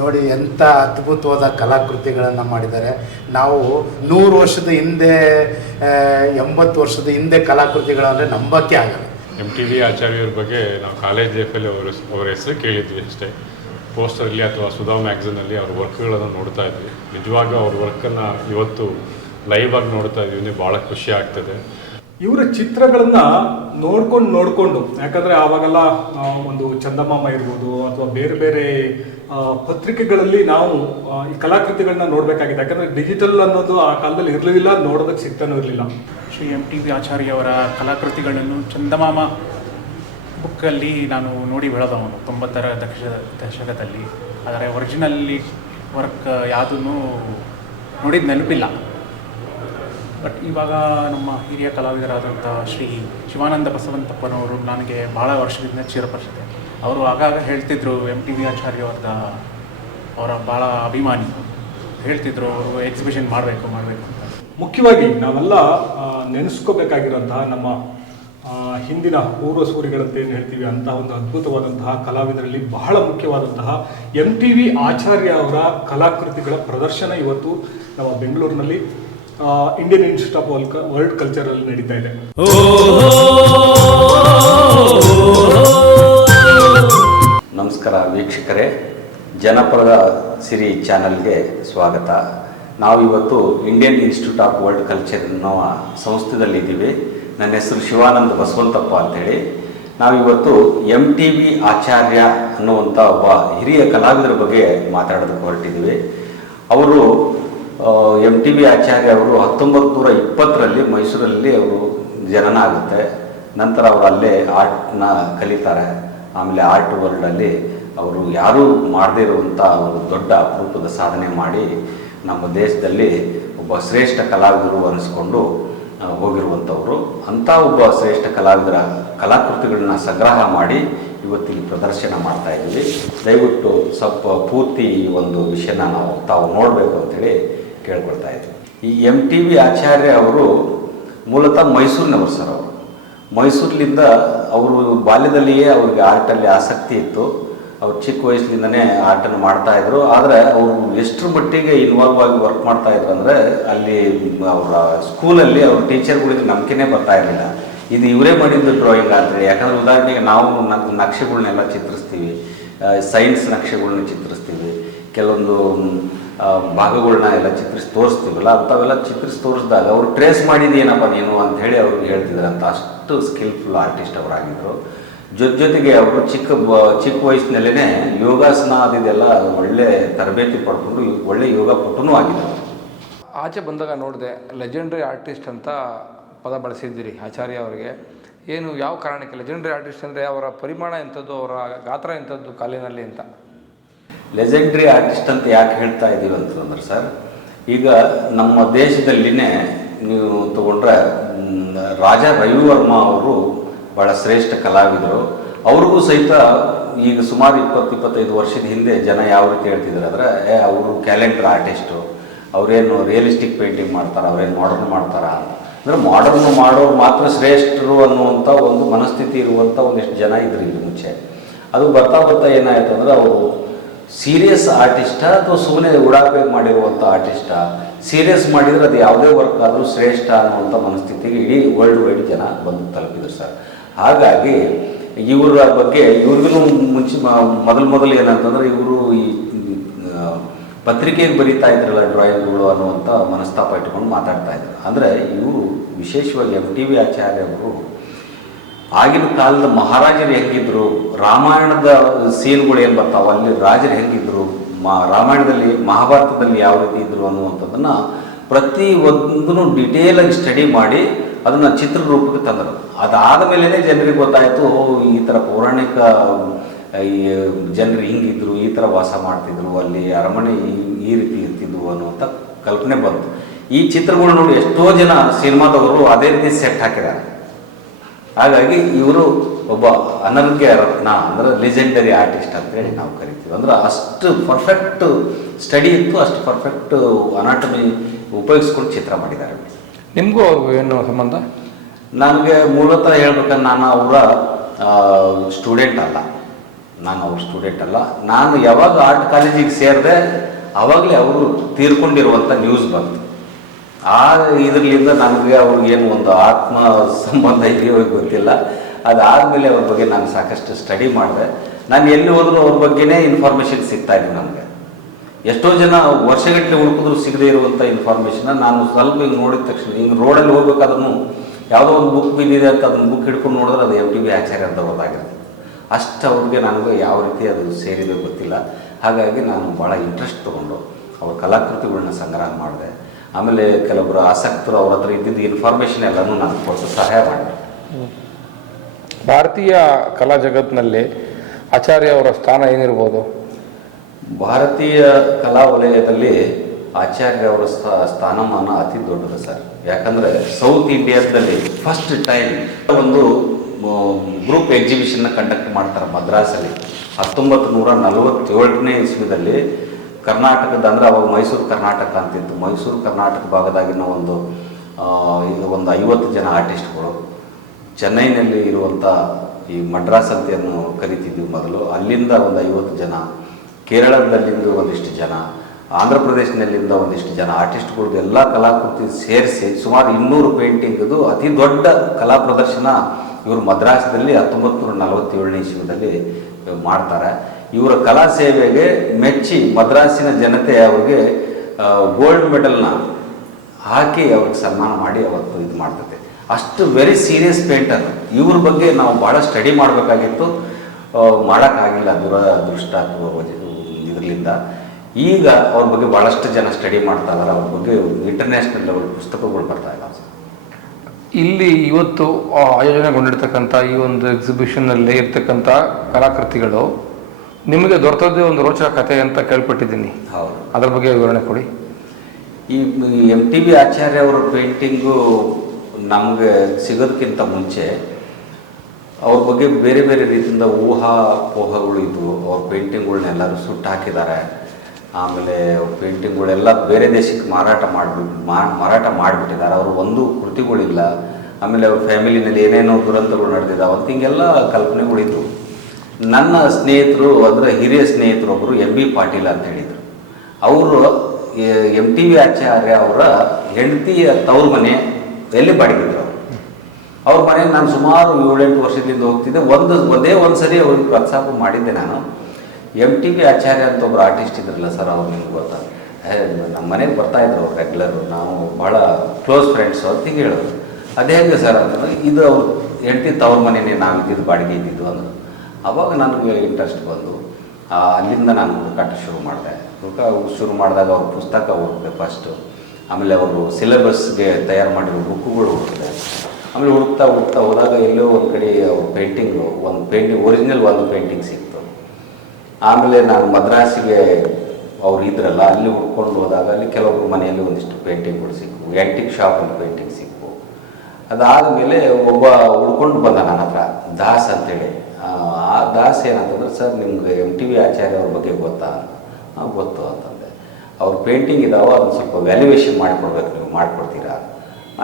ನೋಡಿ ಎಂಥ ಅದ್ಭುತವಾದ ಕಲಾಕೃತಿಗಳನ್ನು ಮಾಡಿದ್ದಾರೆ. ನಾವು 100 ವರ್ಷದ ಹಿಂದೆ 80 ವರ್ಷದ ಹಿಂದೆ ಕಲಾಕೃತಿಗಳಂದರೆ ನಂಬಕ್ಕೆ ಆಗಲ್ಲ. MTV ಆಚಾರ್ಯವ್ರ ಬಗ್ಗೆ ನಾವು ಕಾಲೇಜ್ ಲೈಫಲ್ಲಿ ಅವ್ರ ಹೆಸರು ಕೇಳಿದ್ವಿ ಅಷ್ಟೇ. ಪೋಸ್ಟರಲ್ಲಿ ಅಥವಾ ಸುಧಾ ಮ್ಯಾಗ್ಝಿನಲ್ಲಿ ಅವ್ರ ವರ್ಕ್ಗಳನ್ನು ನೋಡ್ತಾ ಇದ್ವಿ. ನಿಜವಾಗ ಅವ್ರ ವರ್ಕನ್ನು ಇವತ್ತು ಲೈವ್ ಆಗಿ ನೋಡ್ತಾ ಇದ್ದೀವಿ, ಭಾಳ ಖುಷಿ ಆಗ್ತದೆ. ಇವರ ಚಿತ್ರಗಳನ್ನು ನೋಡಿಕೊಂಡು ಯಾಕಂದರೆ ಆವಾಗೆಲ್ಲ ಒಂದು ಚಂದಮಾಮ ಇರ್ಬೋದು ಅಥವಾ ಬೇರೆ ಬೇರೆ ಪತ್ರಿಕೆಗಳಲ್ಲಿ ನಾವು ಈ ಕಲಾಕೃತಿಗಳನ್ನ ನೋಡಬೇಕಾಗಿದೆ. ಯಾಕಂದರೆ ಡಿಜಿಟಲ್ ಅನ್ನೋದು ಆ ಕಾಲದಲ್ಲಿ ಇರಲಿಲ್ಲ, ನೋಡೋದಕ್ಕೆ ಸಿಗ್ತಾನೂ ಇರಲಿಲ್ಲ. ಶ್ರೀ MTV ಆಚಾರ್ಯವರ ಕಲಾಕೃತಿಗಳನ್ನು ಚಂದಮಾಮ ಬುಕ್ಕಲ್ಲಿ ನಾನು ನೋಡಿ ಬೆಳೆದವನು 90ರ ದಶಕದಲ್ಲಿ. ಆದರೆ ಒರಿಜಿನಲ್ಲಿ ವರ್ಕ್ ಯಾವುದೂ ನೋಡಿದ ನೆನಪಿಲ್ಲ. ಬಟ್ ಇವಾಗ ನಮ್ಮ ಹಿರಿಯ ಕಲಾವಿದರಾದಂಥ ಶ್ರೀ ಶಿವಾನಂದ ಬಸವಂತಪ್ಪನವರು ನನಗೆ ಭಾಳ ವರ್ಷದಿಂದ ಚಿರಪರಿಚಿತ. ಅವರು ಆಗಾಗ ಹೇಳ್ತಿದ್ರು MTV ಆಚಾರ್ಯವರದ ಅವರ ಭಾಳ ಅಭಿಮಾನಿ. ಹೇಳ್ತಿದ್ರು ಅವರು ಎಕ್ಸಿಬಿಷನ್ ಮಾಡಬೇಕು ಅಂತ. ಮುಖ್ಯವಾಗಿ ನಾವೆಲ್ಲ ನೆನೆಸ್ಕೋಬೇಕಾಗಿರೋಂತಹ ನಮ್ಮ ಹಿಂದಿನ ಪೂರ್ವಸೂರಿಗಳಂತ ಏನು ಹೇಳ್ತೀವಿ ಅಂತಹ ಒಂದು ಅದ್ಭುತವಾದಂತಹ ಕಲಾವಿದರಲ್ಲಿ ಬಹಳ ಮುಖ್ಯವಾದಂತಹ MTV ಆಚಾರ್ಯ ಅವರ ಕಲಾಕೃತಿಗಳ ಪ್ರದರ್ಶನ ಇವತ್ತು ನಮ್ಮ ಬೆಂಗಳೂರಿನಲ್ಲಿ ಇಂಡಿಯನ್ ಇನ್ಸ್ಟಿಟ್ಯೂಟ್ ಆಫ್ ವರ್ಲ್ಡ್ ಕಲ್ಚರಲ್ಲಿ ನಡೀತಾ ಇದೆ. ನಮಸ್ಕಾರ ವೀಕ್ಷಕರೇ, ಜನಪದ ಸಿರಿ ಚಾನಲ್ಗೆ ಸ್ವಾಗತ. ನಾವಿವತ್ತು Indian institute of world culture ಅನ್ನುವ ಸಂಸ್ಥೆದಲ್ಲಿದ್ದೀವಿ. ನನ್ನ ಹೆಸರು ಶಿವಾನಂದ ಬಸವಂತಪ್ಪ ಅಂತೇಳಿ. ನಾವಿವತ್ತು MTV ಆಚಾರ್ಯ ಅನ್ನುವಂಥ ಒಬ್ಬ ಹಿರಿಯ ಕಲಾವಿದರ ಬಗ್ಗೆ ಮಾತಾಡೋದಕ್ಕೆ ಹೊರಟಿದ್ದೀವಿ. ಅವರು MTV ಆಚಾರ್ಯ ಅವರು 1920ರಲ್ಲಿ ಮೈಸೂರಲ್ಲಿ ಅವರು ಜನನ ಆಗುತ್ತೆ. ನಂತರ ಅವರು ಅಲ್ಲೇ ಆರ್ಟ್ನ ಕಲಿತಾರೆ. ಆಮೇಲೆ ಆರ್ಟ್ ವರ್ಲ್ಡಲ್ಲಿ ಅವರು ಯಾರೂ ಮಾಡದೇ ಇರುವಂಥ ಒಂದು ದೊಡ್ಡ ಅಪರೂಪದ ಸಾಧನೆ ಮಾಡಿ ನಮ್ಮ ದೇಶದಲ್ಲಿ ಒಬ್ಬ ಶ್ರೇಷ್ಠ ಕಲಾವಿದರು ಅನಿಸ್ಕೊಂಡು ಹೋಗಿರುವಂಥವರು. ಅಂಥ ಒಬ್ಬ ಶ್ರೇಷ್ಠ ಕಲಾವಿದರ ಕಲಾಕೃತಿಗಳನ್ನ ಸಂಗ್ರಹ ಮಾಡಿ ಇವತ್ತಿಗೆ ಪ್ರದರ್ಶನ ಮಾಡ್ತಾ ಇದ್ದೀವಿ. ದಯವಿಟ್ಟು ಸ್ವಲ್ಪ ಪೂರ್ತಿ ಈ ಒಂದು ವಿಷಯನ ತಾವು ನೋಡಬೇಕು ಅಂಥೇಳಿ ಕೇಳ್ಕೊಳ್ತಾ ಇದ್ವಿ. ಈ MTV ಆಚಾರ್ಯ ಅವರು ಮೂಲತಃ ಮೈಸೂರಿನವರು ಸರ್. ಅವರು ಮೈಸೂರಿನಿಂದ ಅವರು ಬಾಲ್ಯದಲ್ಲಿಯೇ ಅವ್ರಿಗೆ ಆರ್ಟಲ್ಲಿ ಆಸಕ್ತಿ ಇತ್ತು. ಅವ್ರು ಚಿಕ್ಕ ವಯಸ್ಸಿನಿಂದನೇ ಆರ್ಟನ್ನು ಮಾಡ್ತಾಯಿದ್ರು. ಆದರೆ ಅವರು ಎಷ್ಟರ ಮಟ್ಟಿಗೆ ಇನ್ವಾಲ್ವ್ ಆಗಿ ವರ್ಕ್ ಮಾಡ್ತಾಯಿದ್ರು ಅಂದರೆ ಅಲ್ಲಿ ಅವರ ಸ್ಕೂಲಲ್ಲಿ ಅವ್ರ ಟೀಚರ್ಗಳಿಗೆ ನಂಬಿಕೆನೇ ಬರ್ತಾ ಇರಲಿಲ್ಲ. ಇದು ಇವರೇ ಮಾಡಿದ್ದು ಡ್ರಾಯಿಂಗ್ ಅಂತೇಳಿ. ಯಾಕಂದರೆ ಉದಾಹರಣೆಗೆ ನಾವು ನಕ್ಷೆಗಳ್ನೆಲ್ಲ ಚಿತ್ರಿಸ್ತೀವಿ, ಸೈನ್ಸ್ ನಕ್ಷೆಗಳ್ನ ಚಿತ್ರಿಸ್ತೀವಿ, ಕೆಲವೊಂದು ಭಾಗಗಳನ್ನ ಎಲ್ಲ ಚಿತ್ರಿಸಿ ತೋರಿಸ್ತೀವಲ್ಲ, ಅಂಥವೆಲ್ಲ ಚಿತ್ರಿಸಿ ತೋರಿಸಿದಾಗ ಅವರು ಟ್ರೇಸ್ ಮಾಡಿದೇನಪ್ಪ ನೀನು ಅಂಥೇಳಿ ಅವ್ರಿಗೆ ಹೇಳ್ತಿದ್ರು. ಅಂತ ಅಷ್ಟು ಸ್ಕಿಲ್ಫುಲ್ ಆರ್ಟಿಸ್ಟ್ ಅವರಾಗಿದ್ದರು. ಜೊತೆಗೆ ಅವರು ಚಿಕ್ಕ ವಯಸ್ಸಿನಲ್ಲೇ ಯೋಗಾಸನ ಅದೆಲ್ಲ ಒಳ್ಳೆ ತರಬೇತಿ ಪಡ್ಕೊಂಡು ಒಳ್ಳೆ ಯೋಗ ಪಟುನೂ ಆಗಿದ್ದರು. ಆಚೆ ಬಂದಾಗ ನೋಡಿದೆ ಲೆಜೆಂಡ್ರಿ ಆರ್ಟಿಸ್ಟ್ ಅಂತ ಪದ ಬಳಸಿದ್ದೀರಿ ಆಚಾರ್ಯ ಅವರಿಗೆ. ಏನು ಯಾವ ಕಾರಣಕ್ಕೆ ಲೆಜೆಂಡ್ರಿ ಆರ್ಟಿಸ್ಟ್ ಅಂದರೆ ಅವರ ಪರಿಮಾಣ ಎಂಥದ್ದು, ಅವರ ಗಾತ್ರ ಎಂಥದ್ದು ಕಾಲಿನಲ್ಲಿ ಅಂತ? ಲೆಜೆಂಡ್ರಿ ಆರ್ಟಿಸ್ಟ್ ಅಂತ ಯಾಕೆ ಹೇಳ್ತಾ ಇದ್ದೀವಿ ಅಂತಂದ್ರೆ ಸರ್, ಈಗ ನಮ್ಮ ದೇಶದಲ್ಲಿನೇ ನೀವು ತಗೊಂಡ್ರೆ ರಾಜ ರವಿವರ್ಮ ಅವರು ಭಾಳ ಶ್ರೇಷ್ಠ ಕಲಾವಿದರು. ಅವ್ರಿಗೂ ಸಹಿತ ಈಗ ಸುಮಾರು 20-25 ವರ್ಷದ ಹಿಂದೆ ಜನ ಯಾವ ರೀತಿ ಹೇಳ್ತಿದ್ದಾರೆ ಅಂದರೆ, ಅವರು ಕ್ಯಾಲೆಂಡರ್ ಆರ್ಟಿಸ್ಟು, ಅವರೇನು ರಿಯಲಿಸ್ಟಿಕ್ ಪೇಂಟಿಂಗ್ ಮಾಡ್ತಾರೆ, ಅವರೇನು ಮಾಡರ್ನ್ ಮಾಡ್ತಾರಾ ಅಂತ. ಅಂದರೆ ಮಾಡರ್ನ್ ಮಾಡೋರು ಮಾತ್ರ ಶ್ರೇಷ್ಠರು ಅನ್ನುವಂಥ ಒಂದು ಮನಸ್ಥಿತಿ ಇರುವಂಥ ಒಂದಿಷ್ಟು ಜನ ಇದ್ರು ಇಲ್ಲಿ ಮುಂಚೆ. ಅದು ಬರ್ತಾ ಏನಾಯಿತು ಅಂದರೆ, ಅವರು ಸೀರಿಯಸ್ ಆರ್ಟಿಸ್ಟಾ ಅಥವಾ ಸುಮ್ಮನೆ ಉಡಾಪೆ ಮಾಡಿರುವಂಥ ಆರ್ಟಿಸ್ಟಾ, ಸೀರಿಯಸ್ ಮಾಡಿದರೆ ಅದು ಯಾವುದೇ ವರ್ಕ್ ಆದರೂ ಶ್ರೇಷ್ಠ ಅನ್ನುವಂಥ ಮನಸ್ಥಿತಿಗೆ ಇಡೀ ವರ್ಲ್ಡ್ ವೈಡ್ ಜನ ಬಂದು ತಲುಪಿದ್ರು ಸರ್. ಹಾಗಾಗಿ ಇವರ ಬಗ್ಗೆ ಇವ್ರಿಗೂ ಮುಂಚೆ ಮೊದಲು ಏನಂತಂದ್ರೆ, ಇವರು ಈ ಪತ್ರಿಕೆಗೆ ಬರೀತಾ ಇದ್ರಲ್ಲ ಡ್ರಾಯಿಂಗ್ಗಳು ಅನ್ನುವಂಥ ಮನಸ್ತಾಪ ಇಟ್ಕೊಂಡು ಮಾತಾಡ್ತಾ ಇದ್ರು. ಅಂದರೆ ಇವರು ವಿಶೇಷವಾಗಿ MTV ಆಚಾರ್ಯ ಅವರು ಆಗಿನ ಕಾಲದ ಮಹಾರಾಜರು ಹೆಂಗಿದ್ರು, ರಾಮಾಯಣದ ಸೀನ್ಗಳು ಏನು ಬರ್ತಾವೆ ಅಲ್ಲಿ ರಾಜರು ಹೆಂಗಿದ್ರು, ರಾಮಾಯಣದಲ್ಲಿ ಮಹಾಭಾರತದಲ್ಲಿ ಯಾವ ರೀತಿ ಇದ್ರು ಅನ್ನುವಂಥದ್ದನ್ನು ಪ್ರತಿ ಒಂದನ್ನು ಡಿಟೇಲಾಗಿ ಸ್ಟಡಿ ಮಾಡಿ ಅದನ್ನು ಚಿತ್ರರೂಪಕ್ಕೆ ತಂದರು. ಅದಾದ ಮೇಲೇ ಜನರಿಗೆ ಗೊತ್ತಾಯಿತು, ಈ ಥರ ಪೌರಾಣಿಕ ಈ ಜನರು ಹಿಂಗಿದ್ರು, ಈ ಥರ ವಾಸ ಮಾಡ್ತಿದ್ರು, ಅಲ್ಲಿ ಅರಮನೆ ಈ ರೀತಿ ಇರ್ತಿದ್ವು ಅನ್ನುವಂಥ ಕಲ್ಪನೆ ಬಂತು. ಈ ಚಿತ್ರಗಳು ನೋಡಿ ಎಷ್ಟೋ ಜನ ಸಿನಿಮಾದವರು ಅದೇ ರೀತಿ ಸೆಟ್ ಹಾಕಿದ್ದಾರೆ. ಹಾಗಾಗಿ ಇವರು ಒಬ್ಬ ಅನರ್ಘ್ಯ ರತ್ನ ಅಂದರೆ ಲೆಜೆಂಡರಿ ಆರ್ಟಿಸ್ಟ್ ಅಂತೇಳಿ ನಾವು ಕರಿತೀವಿ. ಅಂದರೆ ಅಷ್ಟು ಪರ್ಫೆಕ್ಟ್ ಸ್ಟಡಿ ಇತ್ತು, ಅಷ್ಟು ಪರ್ಫೆಕ್ಟ್ ಅನಾಟಮಿ ಉಪಯೋಗಿಸ್ಕೊಂಡು ಚಿತ್ರ ಮಾಡಿದ್ದಾರೆ. ನಿಮಗೂ ಏನು ಸಂಬಂಧ? ನನಗೆ ಮೂಲತಃ ಹೇಳ್ಬೇಕಂದ್ರೆ ನಾನು ಅವರ ಸ್ಟೂಡೆಂಟ್ ಅಲ್ಲ, ನಾನು ಅವ್ರ ಸ್ಟೂಡೆಂಟ್ ಅಲ್ಲ. ನಾನು ಯಾವಾಗ ಆರ್ಟ್ ಕಾಲೇಜಿಗೆ ಸೇರಿದೆ ಆವಾಗಲೇ ಅವರು ತೀರ್ಕೊಂಡಿರುವಂಥ ನ್ಯೂಸ್ ಬಂತು. ಆ ಇದರಿಂದ ನನಗೆ ಅವ್ರಿಗೇನು ಒಂದು ಆತ್ಮ ಸಂಬಂಧ ಇದೆಯೋ ಗೊತ್ತಿಲ್ಲ. ಅದಾದಮೇಲೆ ಅವ್ರ ಬಗ್ಗೆ ನಾನು ಸಾಕಷ್ಟು ಸ್ಟಡಿ ಮಾಡಿದೆ. ನಾನು ಎಲ್ಲಿ ಹೋದರೂ ಅವ್ರ ಬಗ್ಗೆನೇ ಇನ್ಫಾರ್ಮೇಷನ್ ಸಿಗ್ತಾ ಇದೆ ನನಗೆ. ಎಷ್ಟೋ ಜನ ವರ್ಷಗಟ್ಟಲೆ ಹುಡುಕಿದ್ರು ಸಿಗದೇ ಇರುವಂಥ ಇನ್ಫಾರ್ಮೇಷನ್ನ ನಾನು ಸ್ವಲ್ಪ ಹಿಂಗೆ ನೋಡಿದ ತಕ್ಷಣ, ಹಿಂಗೆ ರೋಡಲ್ಲಿ ಹೋಗ್ಬೇಕಾದ್ರೂ ಯಾವುದೋ ಒಂದು ಬುಕ್ ಬಿದ್ದಿದೆ ಅಂತ ಅದನ್ನು ಬುಕ್ ಹಿಡ್ಕೊಂಡು ನೋಡಿದ್ರೆ ಅದು MTV ಆಚಾರ್ಯ ಅಂತ ಗೊತ್ತಾಗಿರುತ್ತೆ. ಅಷ್ಟು ಅವ್ರಿಗೆ ನನಗೆ ಯಾವ ರೀತಿ ಅದು ಸೇರಿದೆ ಗೊತ್ತಿಲ್ಲ. ಹಾಗಾಗಿ ನಾನು ಭಾಳ ಇಂಟ್ರೆಸ್ಟ್ ತೊಗೊಂಡು ಅವ್ರ ಕಲಾಕೃತಿಗಳನ್ನ ಸಂಗ್ರಹ ಮಾಡಿದೆ. ಆಮೇಲೆ ಕೆಲವೊಬ್ಬರು ಆಸಕ್ತರು ಅವ್ರ ಹತ್ರ ಇದ್ದಿದ್ದು ಇನ್ಫಾರ್ಮೇಷನ್ ಎಲ್ಲನೂ ನಾನು ಕೊಟ್ಟು ಸಹಾಯ ಮಾಡಿದೆ. ಭಾರತೀಯ ಕಲಾ ಜಗತ್ತಿನಲ್ಲಿ ಆಚಾರ್ಯ ಅವರ ಸ್ಥಾನ ಏನಿರ್ಬೋದು? ಭಾರತೀಯ ಕಲಾ ವಲಯದಲ್ಲಿ ಆಚಾರ್ಯ ಅವರ ಸ್ಥಾನಮಾನ ಅತಿ ದೊಡ್ಡದು ಸರ್. ಯಾಕಂದರೆ ಸೌತ್ ಇಂಡಿಯಾದಲ್ಲಿ ಫಸ್ಟ್ ಟೈಮ್ ಒಂದು ಗ್ರೂಪ್ ಎಕ್ಸಿಬಿಷನ್ನ ಕಂಡಕ್ಟ್ ಮಾಡ್ತಾರೆ ಮದ್ರಾಸಲ್ಲಿ 1947ನೇ ಇಸ್ವಿದಲ್ಲಿ. ಕರ್ನಾಟಕದ ಅಂದರೆ ಅವಾಗ ಮೈಸೂರು ಕರ್ನಾಟಕ ಅಂತಿತ್ತು. ಮೈಸೂರು ಕರ್ನಾಟಕ ಭಾಗದಾಗಿನ ಒಂದು 50 ಜನ ಆರ್ಟಿಸ್ಟ್ಗಳು ಚೆನ್ನೈನಲ್ಲಿ ಇರುವಂಥ ಈ ಮಡ್ರಾಸ್ ಅಂತೇನು ಕರಿತಿದ್ವಿ ಮೊದಲು, ಅಲ್ಲಿಂದ ಒಂದು 50 ಜನ, ಕೇರಳದಲ್ಲಿಂದ ಒಂದಿಷ್ಟು ಜನ, ಆಂಧ್ರ ಪ್ರದೇಶದಲ್ಲಿಂದ ಒಂದಿಷ್ಟು ಜನ ಆರ್ಟಿಸ್ಟ್ಗಳದ್ದು ಎಲ್ಲ ಕಲಾಕೃತಿ ಸೇರಿಸಿ ಸುಮಾರು 200 ಪೇಂಟಿಂಗ್ದು ಅತಿ ದೊಡ್ಡ ಕಲಾ ಪ್ರದರ್ಶನ ಇವರು ಮದ್ರಾಸದಲ್ಲಿ 1947ನೇ ಇಸ್ವಿದಲ್ಲಿ ಮಾಡ್ತಾರೆ. ಇವರ ಕಲಾ ಸೇವೆಗೆ ಮೆಚ್ಚಿ ಮದ್ರಾಸಿನ ಜನತೆ ಅವ್ರಿಗೆ ಗೋಲ್ಡ್ ಮೆಡಲ್ನ ಹಾಕಿ ಅವ್ರಿಗೆ ಸನ್ಮಾನ ಮಾಡಿ ಅವತ್ತು ಇದು ಮಾಡ್ತದೆ. ಅಷ್ಟು ವೆರಿ ಸೀರಿಯಸ್ ಪೇಂಟರ್. ಇವ್ರ ಬಗ್ಗೆ ನಾವು ಭಾಳ ಸ್ಟಡಿ ಮಾಡಬೇಕಾಗಿತ್ತು, ಮಾಡೋಕ್ಕಾಗಿಲ್ಲ ದುರದೃಷ್ಟ ಇದರಿಂದ. ಈಗ ಅವ್ರ ಬಗ್ಗೆ ಭಾಳಷ್ಟು ಜನ ಸ್ಟಡಿ ಮಾಡ್ತಾ ಇದ್ದಾರೆ. ಅವ್ರ ಬಗ್ಗೆ ಇಂಟರ್ನ್ಯಾಷನಲ್ ಲೆವೆಲ್ ಪುಸ್ತಕಗಳು ಬರ್ತಾ ಇದ್ದಾವೆ. ಇಲ್ಲಿ ಇವತ್ತು ಆಯೋಜನೆಗೊಂಡಿರ್ತಕ್ಕಂಥ ಈ ಒಂದು ಎಕ್ಸಿಬಿಷನ್ನಲ್ಲಿ ಇರ್ತಕ್ಕಂಥ ಕಲಾಕೃತಿಗಳು ನಿಮಗೆ ದೊರೆತದ್ದೇ ಒಂದು ರೋಚಕ ಕಥೆ ಅಂತ ಕೇಳ್ಪಟ್ಟಿದ್ದೀನಿ. ಹೌದು, ಅದ್ರ ಬಗ್ಗೆ ವಿವರಣೆ ಕೊಡಿ. ಈ MTV ಆಚಾರ್ಯ ಅವರ ಪೇಂಟಿಂಗು ನಮಗೆ ಸಿಗೋದಕ್ಕಿಂತ ಮುಂಚೆ ಅವ್ರ ಬಗ್ಗೆ ಬೇರೆ ಬೇರೆ ರೀತಿಯಿಂದ ಊಹಾಪೋಹಗಳು ಇದ್ವು. ಅವ್ರ ಪೇಂಟಿಂಗ್ಗಳನ್ನೆಲ್ಲರೂ ಸುಟ್ಟು ಹಾಕಿದ್ದಾರೆ. ಆಮೇಲೆ ಅವ್ರ ಪೇಂಟಿಂಗ್ಗಳೆಲ್ಲ ಬೇರೆ ದೇಶಕ್ಕೆ ಮಾರಾಟ ಮಾಡಿಬಿಟ್ಟಿದ್ದಾರೆ. ಅವರು ಒಂದು ಕೃತಿಗಳಿಲ್ಲ. ಆಮೇಲೆ ಅವ್ರ ಫ್ಯಾಮಿಲಿನಲ್ಲಿ ಏನೇನೋ ದುರಂತಗಳು ನಡೆದಿದ್ದಾವೆ ಅಂತ ಹಿಂಗೆಲ್ಲ ಕಲ್ಪನೆಗಳಿದ್ವು. ನನ್ನ ಸ್ನೇಹಿತರು ಅಂದರೆ ಹಿರಿಯ ಸ್ನೇಹಿತರು ಒಬ್ಬರು MB ಪಾಟೀಲ್ ಅಂತ ಹೇಳಿದರು. ಅವರು MTV ಆಚಾರ್ಯ ಅವರ ಹೆಂಡತಿಯ ತವ್ರ ಮನೆ ಎಲ್ಲಿ ಬಾಡಿಗಿದ್ರು. ಅವ್ರ ಮನೆಗೆ ನಾನು ಸುಮಾರು 7-8 ವರ್ಷದಿಂದ ಹೋಗ್ತಿದ್ದೆ. ಒಂದೇ ಒಂದು ಸರಿ ಅವ್ರಿಗೆ ಪ್ರಸ್ತಾಪ ಮಾಡಿದ್ದೆ ನಾನು. MTV ಆಚಾರ್ಯ ಅಂತ ಒಬ್ಬರು ಆರ್ಟಿಸ್ಟ್ ಇದ್ರಲ್ಲ ಸರ್, ಅವ್ರು ನಿಮ್ಗೆ ಗೊತ್ತಾ? ನಮ್ಮ ಮನೆಗೆ ಬರ್ತಾಯಿದ್ರು ಅವ್ರು ರೆಗ್ಯುಲರು, ನಾವು ಭಾಳ ಕ್ಲೋಸ್ ಫ್ರೆಂಡ್ಸು ಅಂತ ಹಿಂಗೆ ಹೇಳೋದು. ಅದೇ ಹೇಗೆ ಸರ್ ಅಂತಂದ್ರೆ, ಇದು ಅವ್ರು ಹೆಂಡತಿ ತವ್ರ ಮನೆಯೇ ನಾವು ಇದ್ದಿದ್ದು ಬಾಡಿಗೆ ಇದ್ದಿದ್ದು ಅಂದರು. ಆವಾಗ ನನಗೆ ಇಂಟ್ರೆಸ್ಟ್ ಬಂದು ಅಲ್ಲಿಂದ ನಾನು ಹುಡುಕಾಟ ಶುರು ಮಾಡಿದೆ. ಶುರು ಮಾಡಿದಾಗ ಅವ್ರ ಪುಸ್ತಕ ಹುಡುಕಿದೆ ಫಸ್ಟು. ಆಮೇಲೆ ಅವರು ಸಿಲೆಬಸ್ಗೆ ತಯಾರು ಮಾಡಿರೋ ಬುಕ್ಕುಗಳು ಹುಡುಕಿದೆ. ಆಮೇಲೆ ಹುಡುಕ್ತಾ ಹೋದಾಗ ಎಲ್ಲೋ ಒಂದು ಕಡೆ ಅವ್ರ ಒರಿಜಿನಲ್ ಒಂದು ಪೇಂಟಿಂಗ್ ಸಿಕ್ತು. ಆಮೇಲೆ ನಾನು ಮದ್ರಾಸಿಗೆ ಅವ್ರು ಇದ್ರಲ್ಲ, ಅಲ್ಲಿ ಹುಡ್ಕೊಂಡು ಹೋದಾಗ ಅಲ್ಲಿ ಕೆಲವೊಬ್ರು ಮನೆಯಲ್ಲಿ ಒಂದಿಷ್ಟು ಪೇಂಟಿಂಗ್ಗಳು ಸಿಕ್ಕು. ಆ್ಯಂಟಿಕ್ ಶಾಪಲ್ಲಿ ಪೇಂಟಿಂಗ್ ಸಿಕ್ಕು. ಅದಾದಮೇಲೆ ಒಬ್ಬ ಹುಡ್ಕೊಂಡು ಬಂದ ನನ್ನ ಹತ್ರ, ದಾಸ್ ಅಂತೇಳಿ. ಆ ದಾಸ್ ಏನಂತಂದ್ರೆ, ಸರ್ ನಿಮ್ಗೆ MTV ಆಚಾರ್ಯ ಅವ್ರ ಬಗ್ಗೆ ಗೊತ್ತಾ? ಗೊತ್ತು ಅಂತಂದೆ. ಅವ್ರ ಪೇಂಟಿಂಗ್ ಇದ್ದಾವೆ, ಅದನ್ನು ಸ್ವಲ್ಪ ವ್ಯಾಲ್ಯೂಯೇಷನ್ ಮಾಡಿಕೊಡ್ಬೇಕು, ನೀವು ಮಾಡಿಕೊಡ್ತೀರಾ?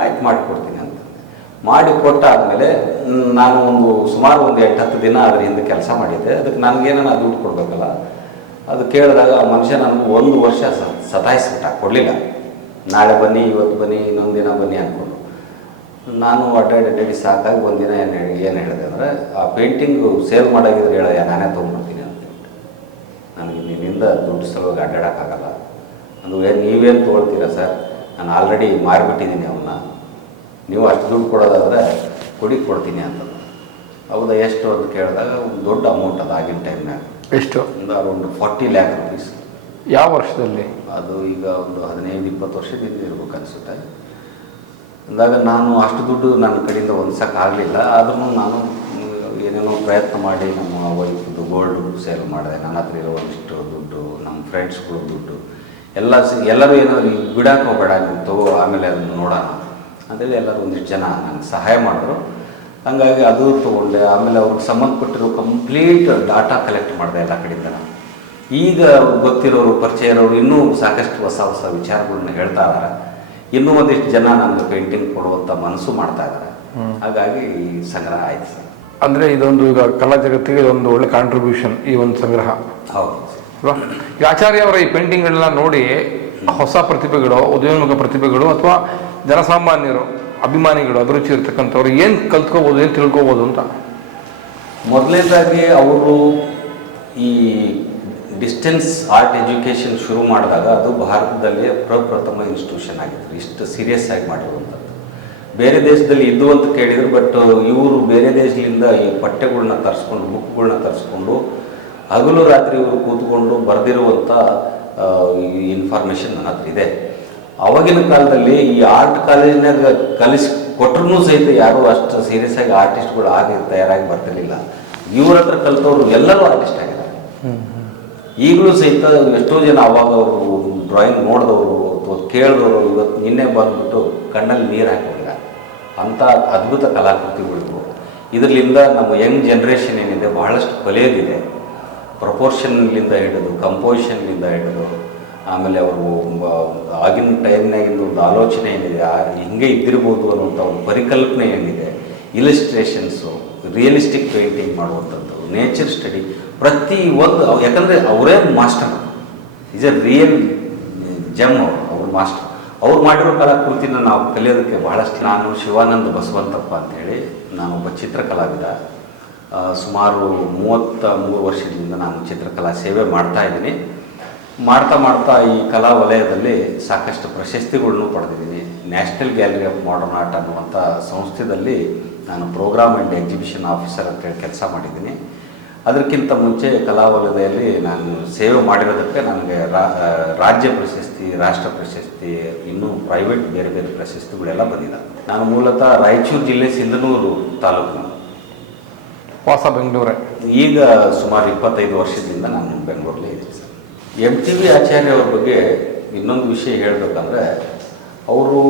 ಆಯ್ತು ಮಾಡಿಕೊಡ್ತೀನಿ ಅಂತಂದೆ. ಮಾಡಿಕೊಟ್ಟಾದಮೇಲೆ ನಾನು ಸುಮಾರು ಒಂದು 8-10 ದಿನ ಅದ್ರ ಹಿಂದೆ ಕೆಲಸ ಮಾಡಿದ್ದೆ. ಅದಕ್ಕೆ ನನಗೇನ ದುಡ್ಡು ಕೊಡಬೇಕಲ್ಲ. ಅದು ಕೇಳಿದಾಗ ಆ ಮನುಷ್ಯ ನನಗೆ 1 ವರ್ಷ ಸತಾಯಿಸ್ಬಿಟ್ಟ, ಕೊಡಲಿಲ್ಲ. ನಾಳೆ ಬನ್ನಿ, ಇವತ್ತು ಬನ್ನಿ, ಇನ್ನೊಂದು ದಿನ ಬನ್ನಿ ಅಂದ್ಕೊಂಡು ನಾನು ಅಡ್ಡಾಡಿ ಸಾಕಾಗಿ ಒಂದಿನ ಏನು ಹೇಳಿದೆ ಅಂದರೆ, ಆ ಪೇಂಟಿಂಗು ಸೇಲ್ ಮಾಡೋಗಿದ್ರೆ ಹೇಳ, ನಾನೇ ತೊಗೊಂಡ್ಬಿಡ್ತೀನಿ ಅಂತ. ನನಗೆ ನಿನ್ನಿಂದ ದುಡ್ಡು ಸಲುವಾಗಿ ಅಡ್ಡಾಡೋಕ್ಕಾಗಲ್ಲ. ಅದು ನೀವೇನು ತೊಗೊಳ್ತೀರಾ ಸರ್? ನಾನು ಆಲ್ರೆಡಿ ಮಾರಿಬಿಟ್ಟಿದ್ದೀನಿ ಅವನ್ನ. ನೀವು ಅಷ್ಟು ದುಡ್ಡು ಕೊಡೋದಾದರೆ ಕೊಡ್ತೀನಿ ಅಂತ. ಹೌದಾ, ಎಷ್ಟು ಅಂತ ಕೇಳಿದಾಗ ಒಂದು ದೊಡ್ಡ ಅಮೌಂಟ್ ಅದು ಆಗಿನ ಟೈಮ್ನಾಗ. ಎಷ್ಟು? ಒಂದು ಅರೌಂಡ್ 40 lakh rupees. ಯಾವ ವರ್ಷದಲ್ಲಿ? ಅದು ಈಗ ಒಂದು 15-20 ವರ್ಷದಿಂದ ಇರ್ಬೇಕು ಅನಿಸುತ್ತೆ. ಅಂದಾಗ ನಾನು ಅಷ್ಟು ದುಡ್ಡು ನನ್ನ ಕಡೆಯಿಂದ ಹೊಂದಿಸೋಕ್ಕಾಗಲಿಲ್ಲ. ಆದ್ರೂ ನಾನು ಏನೇನೋ ಪ್ರಯತ್ನ ಮಾಡಿ ನಮ್ಮ ವೈಫ್ದು ಗೋಲ್ಡು ಸೇಲ್ ಮಾಡಿದೆ. ನನ್ನ ಹತ್ರ ಇರೋ ಒಂದಿಷ್ಟು ದುಡ್ಡು, ನಮ್ಮ ಫ್ರೆಂಡ್ಸ್ಗಳು ದುಡ್ಡು ಎಲ್ಲರೂ ಏನೋ ಬಿಡೋಕೆ ಹೋಗಬೇಡ, ನೀವು ತಗೋ, ಆಮೇಲೆ ಅದನ್ನು ನೋಡೋಣ ಅಂತೇಳಿ ಎಲ್ಲರೂ ಒಂದಿಷ್ಟು ಜನ ನನಗೆ ಸಹಾಯ ಮಾಡಿದ್ರು. ಹಾಗಾಗಿ ಅದು ತೊಗೊಂಡೆ. ಆಮೇಲೆ ಅವ್ರಿಗೆ ಸಂಬಂಧಪಟ್ಟಿರೋ ಕಂಪ್ಲೀಟ್ ಡಾಟಾ ಕಲೆಕ್ಟ್ ಮಾಡಿದೆ ಎಲ್ಲ ಕಡೆಯಿಂದ. ಈಗ ಗೊತ್ತಿರೋರು, ಪರಿಚಯ ಇರೋರು ಇನ್ನೂ ಸಾಕಷ್ಟು ಹೊಸ ವಿಚಾರಗಳನ್ನ ಹೇಳ್ತಾ ಇದ್ದಾರೆ. ಇನ್ನೂ ಒಂದಿಷ್ಟು ಜನ ನನಗೆ ಪೇಂಟಿಂಗ್ ಕೊಡುವಂಥ ಮನಸ್ಸು ಮಾಡ್ತಾ ಇದ್ದಾರೆ. ಹಾಗಾಗಿ ಈ ಸಂಗ್ರಹ ಆಯ್ತು ಸರ್. ಅಂದರೆ ಇದೊಂದು ಈಗ ಕಲಾ ಜಗತ್ತಿಗೆ ಇದೊಂದು ಒಳ್ಳೆ ಕಾಂಟ್ರಿಬ್ಯೂಷನ್ ಈ ಒಂದು ಸಂಗ್ರಹ ಹೌದು. ಅಲ್ವಾ? ಈಗ ಆಚಾರ್ಯ ಅವರ ಈ ಪೇಂಟಿಂಗ್ಗಳನ್ನ ನೋಡಿ ಹೊಸ ಪ್ರತಿಭೆಗಳು, ಉದಯೋನ್ಮುಖ ಪ್ರತಿಭೆಗಳು ಅಥವಾ ಜನಸಾಮಾನ್ಯರು, ಅಭಿಮಾನಿಗಳು, ಅಭಿರುಚಿ ಇರ್ತಕ್ಕಂಥವ್ರು ಏನು ಕಲ್ತ್ಕೋಬೋದು, ಏನು ತಿಳ್ಕೊಬೋದು ಅಂತ? ಮೊದಲನೇದಾಗಿ ಅವರು ಈ ಡಿಸ್ಟೆನ್ಸ್ ಆರ್ಟ್ ಎಜುಕೇಷನ್ ಶುರು ಮಾಡಿದಾಗ ಅದು ಭಾರತದಲ್ಲಿ ಪ್ರಪ್ರಥಮ ಇನ್ಸ್ಟಿಟ್ಯೂಷನ್ ಆಗಿತ್ತು, ಇಷ್ಟು ಸೀರಿಯಸ್ ಆಗಿ ಮಾಡಿರುವಂಥದ್ದು. ಬೇರೆ ದೇಶದಲ್ಲಿ ಇದ್ದು ಅಂತ ಕೇಳಿದರು, ಬಟ್ ಇವರು ಬೇರೆ ದೇಶದಿಂದ ಈ ಪಠ್ಯಗಳನ್ನ ತರಿಸ್ಕೊಂಡು, ಬುಕ್ಗಳನ್ನ ತರಿಸ್ಕೊಂಡು ಹಗಲು ರಾತ್ರಿ ಇವರು ಕೂತ್ಕೊಂಡು ಬರೆದಿರುವಂಥ ಈ ಇನ್ಫಾರ್ಮೇಷನ್ ನನ್ನ ಹತ್ರ ಇದೆ. ಆವಾಗಿನ ಕಾಲದಲ್ಲಿ ಈ ಆರ್ಟ್ ಕಾಲೇಜಿನಾಗ ಕೊಟ್ಟರು ಸಹಿತ ಯಾರೂ ಅಷ್ಟು ಸೀರಿಯಸ್ ಆಗಿ ಆರ್ಟಿಸ್ಟ್ಗಳು ಆಗಿ ತಯಾರಾಗಿ ಬರ್ತಿರ್ಲಿಲ್ಲ. ಇವ್ರ ಹತ್ರ ಕಲ್ತವ್ರು ಎಲ್ಲರೂ ಆರ್ಟಿಸ್ಟ್ ಆಗಿದ್ದಾರೆ. ಈಗಲೂ ಸಹಿತ ಎಷ್ಟೋ ಜನ ಅವಾಗ ಅವರು ಡ್ರಾಯಿಂಗ್ ನೋಡಿದವರು ಅಥವಾ ಕೇಳಿದವರು ಇವತ್ತು ನಿನ್ನೆ ಬಂದ್ಬಿಟ್ಟು ಕಣ್ಣಲ್ಲಿ ನೀರು ಹಾಕಿಲ್ಲ. ಅಂಥ ಅದ್ಭುತ ಕಲಾಕೃತಿಗಳಿಗೂ ಇದರಿಂದ ನಮ್ಮ ಯಂಗ್ ಜನ್ರೇಷನ್ ಏನಿದೆ ಬಹಳಷ್ಟು ಕಲಿಯೋದಿದೆ. ಪ್ರಪೋರ್ಷನ್ಲಿಂದ ಹಿಡಿದು ಕಂಪೋಸಿಷನ್ಲಿಂದ ಹಿಡಿದು ಆಮೇಲೆ ಅವರು ಆಗಿನ ಟೈಮ್ನಾಗಿಂದ ಒಂದು ಆಲೋಚನೆ ಏನಿದೆ, ಹಿಂಗೆ ಇದ್ದಿರ್ಬೋದು ಅನ್ನುವಂಥ ಒಂದು ಪರಿಕಲ್ಪನೆ ಏನಿದೆ, ಇಲಿಸ್ಟ್ರೇಷನ್ಸು, ರಿಯಲಿಸ್ಟಿಕ್ ಪೇಂಟಿಂಗ್ ಮಾಡುವಂಥದ್ದು, ನೇಚರ್ ಸ್ಟಡಿ, ಪ್ರತಿ ಒಂದು ಯಾಕಂದರೆ ಅವರೇ ಮಾಸ್ಟರ್. ಈಸ್ ಎ ರಿಯಲ್ ಜಮ್ ಅವ್ರ ಮಾಸ್ಟರ್. ಅವ್ರು ಮಾಡಿರೋ ಕಲಾಕೃತಿನ ನಾವು ಕಲಿಯೋದಕ್ಕೆ ಬಹಳಷ್ಟು. ನಾನು ಶಿವಾನಂದ ಬಸವಂತಪ್ಪ ಅಂಥೇಳಿ, ನಾನೊಬ್ಬ ಚಿತ್ರಕಲಾವಿದ. ಸುಮಾರು 33 ವರ್ಷದಿಂದ ನಾನು ಚಿತ್ರಕಲಾ ಸೇವೆ ಮಾಡ್ತಾಯಿದ್ದೀನಿ. ಮಾಡ್ತಾ ಈ ಕಲಾ ವಲಯದಲ್ಲಿ ಸಾಕಷ್ಟು ಪ್ರಶಸ್ತಿಗಳನ್ನು ಪಡೆದಿದ್ದೀನಿ. National gallery of modern art ಅನ್ನುವಂಥ ಸಂಸ್ಥೆಯಲ್ಲಿ ನಾನು ಪ್ರೋಗ್ರಾಮ್ ಆ್ಯಂಡ್ ಎಕ್ಸಿಬಿಷನ್ ಆಫೀಸರ್ ಅಂತೇಳಿ ಕೆಲಸ ಮಾಡಿದ್ದೀನಿ. ಅದಕ್ಕಿಂತ ಮುಂಚೆ ಕಲಾ ವಲಯದಲ್ಲಿ ನಾನು ಸೇವೆ ಮಾಡಿರೋದಕ್ಕೆ ನನಗೆ ರಾಜ್ಯ ಪ್ರಶಸ್ತಿ, ರಾಷ್ಟ್ರ ಪ್ರಶಸ್ತಿ, ಇನ್ನೂ ಪ್ರೈವೇಟ್ ಬೇರೆ ಬೇರೆ ಪ್ರಶಸ್ತಿಗಳೆಲ್ಲ ಬಂದಿದ್ದಾವೆ. ನಾನು ಮೂಲತಃ ರಾಯಚೂರು ಜಿಲ್ಲೆ ಸಿಂಧನೂರು ತಾಲೂಕಿನ, ವಾಸ ಬೆಂಗಳೂರೇ. ಈಗ ಸುಮಾರು 25 ವರ್ಷದಿಂದ ನಾನು ಬೆಂಗಳೂರಲ್ಲೇ ಇದ್ದೀನಿ ಸರ್. MTV ಆಚಾರ್ಯ ಅವ್ರ ಬಗ್ಗೆ ಇನ್ನೊಂದು ವಿಷಯ ಹೇಳಬೇಕಂದ್ರೆ, ಅವರು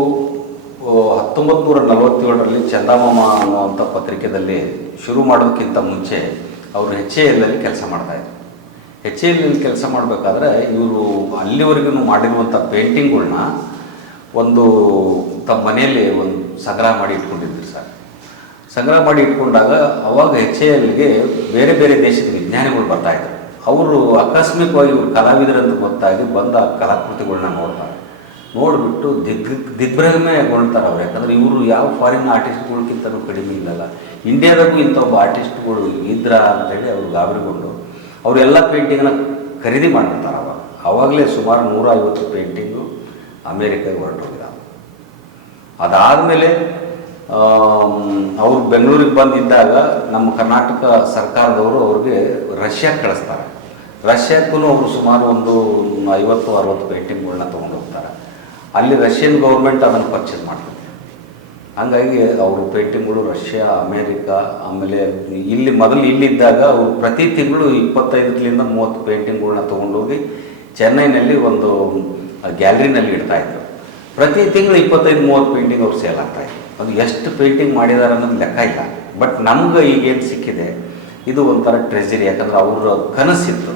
1947ರಲ್ಲಿ ಚಂದಮಾಮ ಅನ್ನುವಂಥ ಪತ್ರಿಕೆಯಲ್ಲಿ ಶುರು ಮಾಡೋದಕ್ಕಿಂತ ಮುಂಚೆ ಅವರು HAL ಕೆಲಸ ಮಾಡ್ತಾಯಿದ್ರು. HAL ಕೆಲಸ ಮಾಡಬೇಕಾದ್ರೆ ಇವರು ಅಲ್ಲಿವರೆಗೂ ಮಾಡಿರುವಂಥ ಪೇಂಟಿಂಗ್ಗಳ್ನ ಒಂದು ತಮ್ಮ ಮನೆಯಲ್ಲಿ ಒಂದು ಸಂಗ್ರಹ ಮಾಡಿ ಇಟ್ಕೊಂಡಿದ್ರು ಸರ್. ಸಂಗ್ರಹ ಮಾಡಿ ಇಟ್ಕೊಂಡಾಗ ಅವಾಗ HALಗೆ ಬೇರೆ ಬೇರೆ ದೇಶದ ವಿಜ್ಞಾನಿಗಳು ಬರ್ತಾಯಿದ್ರು. ಅವರು ಆಕಸ್ಮಿಕವಾಗಿ ಇವರು ಕಲಾವಿದರಂತ ಗೊತ್ತಾಗಿ ಬಂದ ಕಲಾಕೃತಿಗಳನ್ನ ನೋಡ್ತಾರೆ. ನೋಡಿಬಿಟ್ಟು ದಿಗ್ಭ್ರಮೆಗೊಳ್ತಾರೆ ಅವ್ರು. ಯಾಕಂದರೆ ಇವರು ಯಾವ ಫಾರಿನ್ ಆರ್ಟಿಸ್ಟ್ಗಳ್ಗಿಂತಲೂ ಕಡಿಮೆ ಇಲ್ಲಲ್ಲ, ಇಂಡಿಯಾದಾಗೂ ಇಂಥ ಒಬ್ಬ ಆರ್ಟಿಸ್ಟ್ಗಳು ಇದ್ರ ಅಂತೇಳಿ ಅವರು ಗಾಬರಿಗೊಂಡು ಅವರೆಲ್ಲ ಪೇಂಟಿಂಗನ್ನ ಖರೀದಿ ಮಾಡಿರ್ತಾರೆ. ಆವಾಗಲೇ ಸುಮಾರು 150 ಪೇಂಟಿಂಗು ಅಮೇರಿಕಾಗೆ ಹೊರಟೋಗಿದ್ದಾವೆ. ಅದಾದಮೇಲೆ ಅವರು ಬೆಂಗಳೂರಿಗೆ ಬಂದಿದ್ದಾಗ ನಮ್ಮ ಕರ್ನಾಟಕ ಸರ್ಕಾರದವರು ಅವ್ರಿಗೆ ರಷ್ಯಾಕ್ಕೆ ಕಳಿಸ್ತಾರೆ. ರಷ್ಯಾಕ್ಕೂ ಅವರು ಸುಮಾರು ಒಂದು 50-60 ಪೇಂಟಿಂಗ್ಗಳನ್ನ ತೊಗೊಂಡು ಹೋಗ್ತಾರೆ. ಅಲ್ಲಿ ರಷ್ಯನ್ ಗೌರ್ಮೆಂಟ್ ಅದನ್ನು ಪರ್ಚೇಸ್ ಮಾಡ್ತಾರೆ. ಹಂಗಾಗಿ ಅವರು ಪೇಂಟಿಂಗ್ಗಳು ರಷ್ಯಾ, ಅಮೇರಿಕಾ, ಆಮೇಲೆ ಇಲ್ಲಿದ್ದಾಗ ಅವರು ಪ್ರತಿ ತಿಂಗಳು 25-30 ಪೇಂಟಿಂಗ್ಗಳನ್ನ ತೊಗೊಂಡೋಗಿ ಚೆನ್ನೈನಲ್ಲಿ ಒಂದು ಗ್ಯಾಲರಿನಲ್ಲಿ ಇಡ್ತಾಯಿದ್ರು. ಪ್ರತಿ ತಿಂಗಳು 25-30 ಪೇಂಟಿಂಗ್ ಅವ್ರು ಸೇಲ್ ಆಗ್ತಾಯಿದ್ರು. ಅದು ಎಷ್ಟು ಪೇಂಟಿಂಗ್ ಮಾಡಿದ್ದಾರೆ ಅನ್ನೋದು ಲೆಕ್ಕ ಇಲ್ಲ. ಬಟ್ ನಮ್ಗೆ ಈಗೇನು ಸಿಕ್ಕಿದೆ ಇದು ಒಂಥರ ಟ್ರೆಜರಿ. ಯಾಕಂದರೆ ಅವರ ಕನಸಿತ್ತು,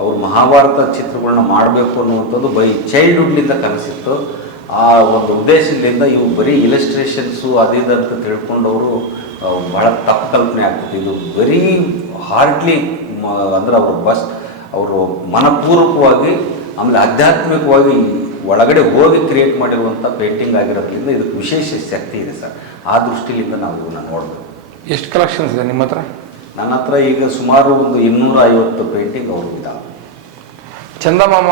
ಅವರು ಮಹಾಭಾರತ ಚಿತ್ರಗಳನ್ನ ಮಾಡಬೇಕು ಅನ್ನುವಂಥದ್ದು ಬೈ ಚೈಲ್ಡ್ಹುಡ್ಲಿಂದ ಕನಸಿತ್ತು. ಆ ಒಂದು ಉದ್ದೇಶದಿಂದ ಇವು ಬರೀ ಇಲಸ್ಟ್ರೇಷನ್ಸು ಅದಿದಂತ ತಿಳ್ಕೊಂಡವರು ಭಾಳ ತಪ್ಪು ಕಲ್ಪನೆ ಆಗ್ತದೆ. ಇದು ವೆರಿ ಹಾರ್ಡ್ಲಿ ಅಂದರೆ ಅವರು ಮನಪೂರ್ವಕವಾಗಿ ಆಮೇಲೆ ಆಧ್ಯಾತ್ಮಿಕವಾಗಿ ಒಳಗಡೆ ಹೋಗಿ ಕ್ರಿಯೇಟ್ ಮಾಡಿರುವಂಥ ಪೇಂಟಿಂಗ್ ಆಗಿರೋದ್ರಿಂದ ಇದಕ್ಕೆ ವಿಶೇಷ ಶಕ್ತಿ ಇದೆ ಸರ್. ಆ ದೃಷ್ಟಿಯಿಂದ ನಾವು ಇವನ್ನ ನೋಡಬೇಕು. ಎಷ್ಟು ಕಲೆಕ್ಷನ್ಸ್ ಇದೆ ನಿಮ್ಮ ಹತ್ರ? ನನ್ನ ಹತ್ರ ಈಗ ಸುಮಾರು ಒಂದು 250 ಪೇಂಟಿಂಗ್ ಅವರು ಇದ್ದಾವೆ. ಚಂದಮಾಮ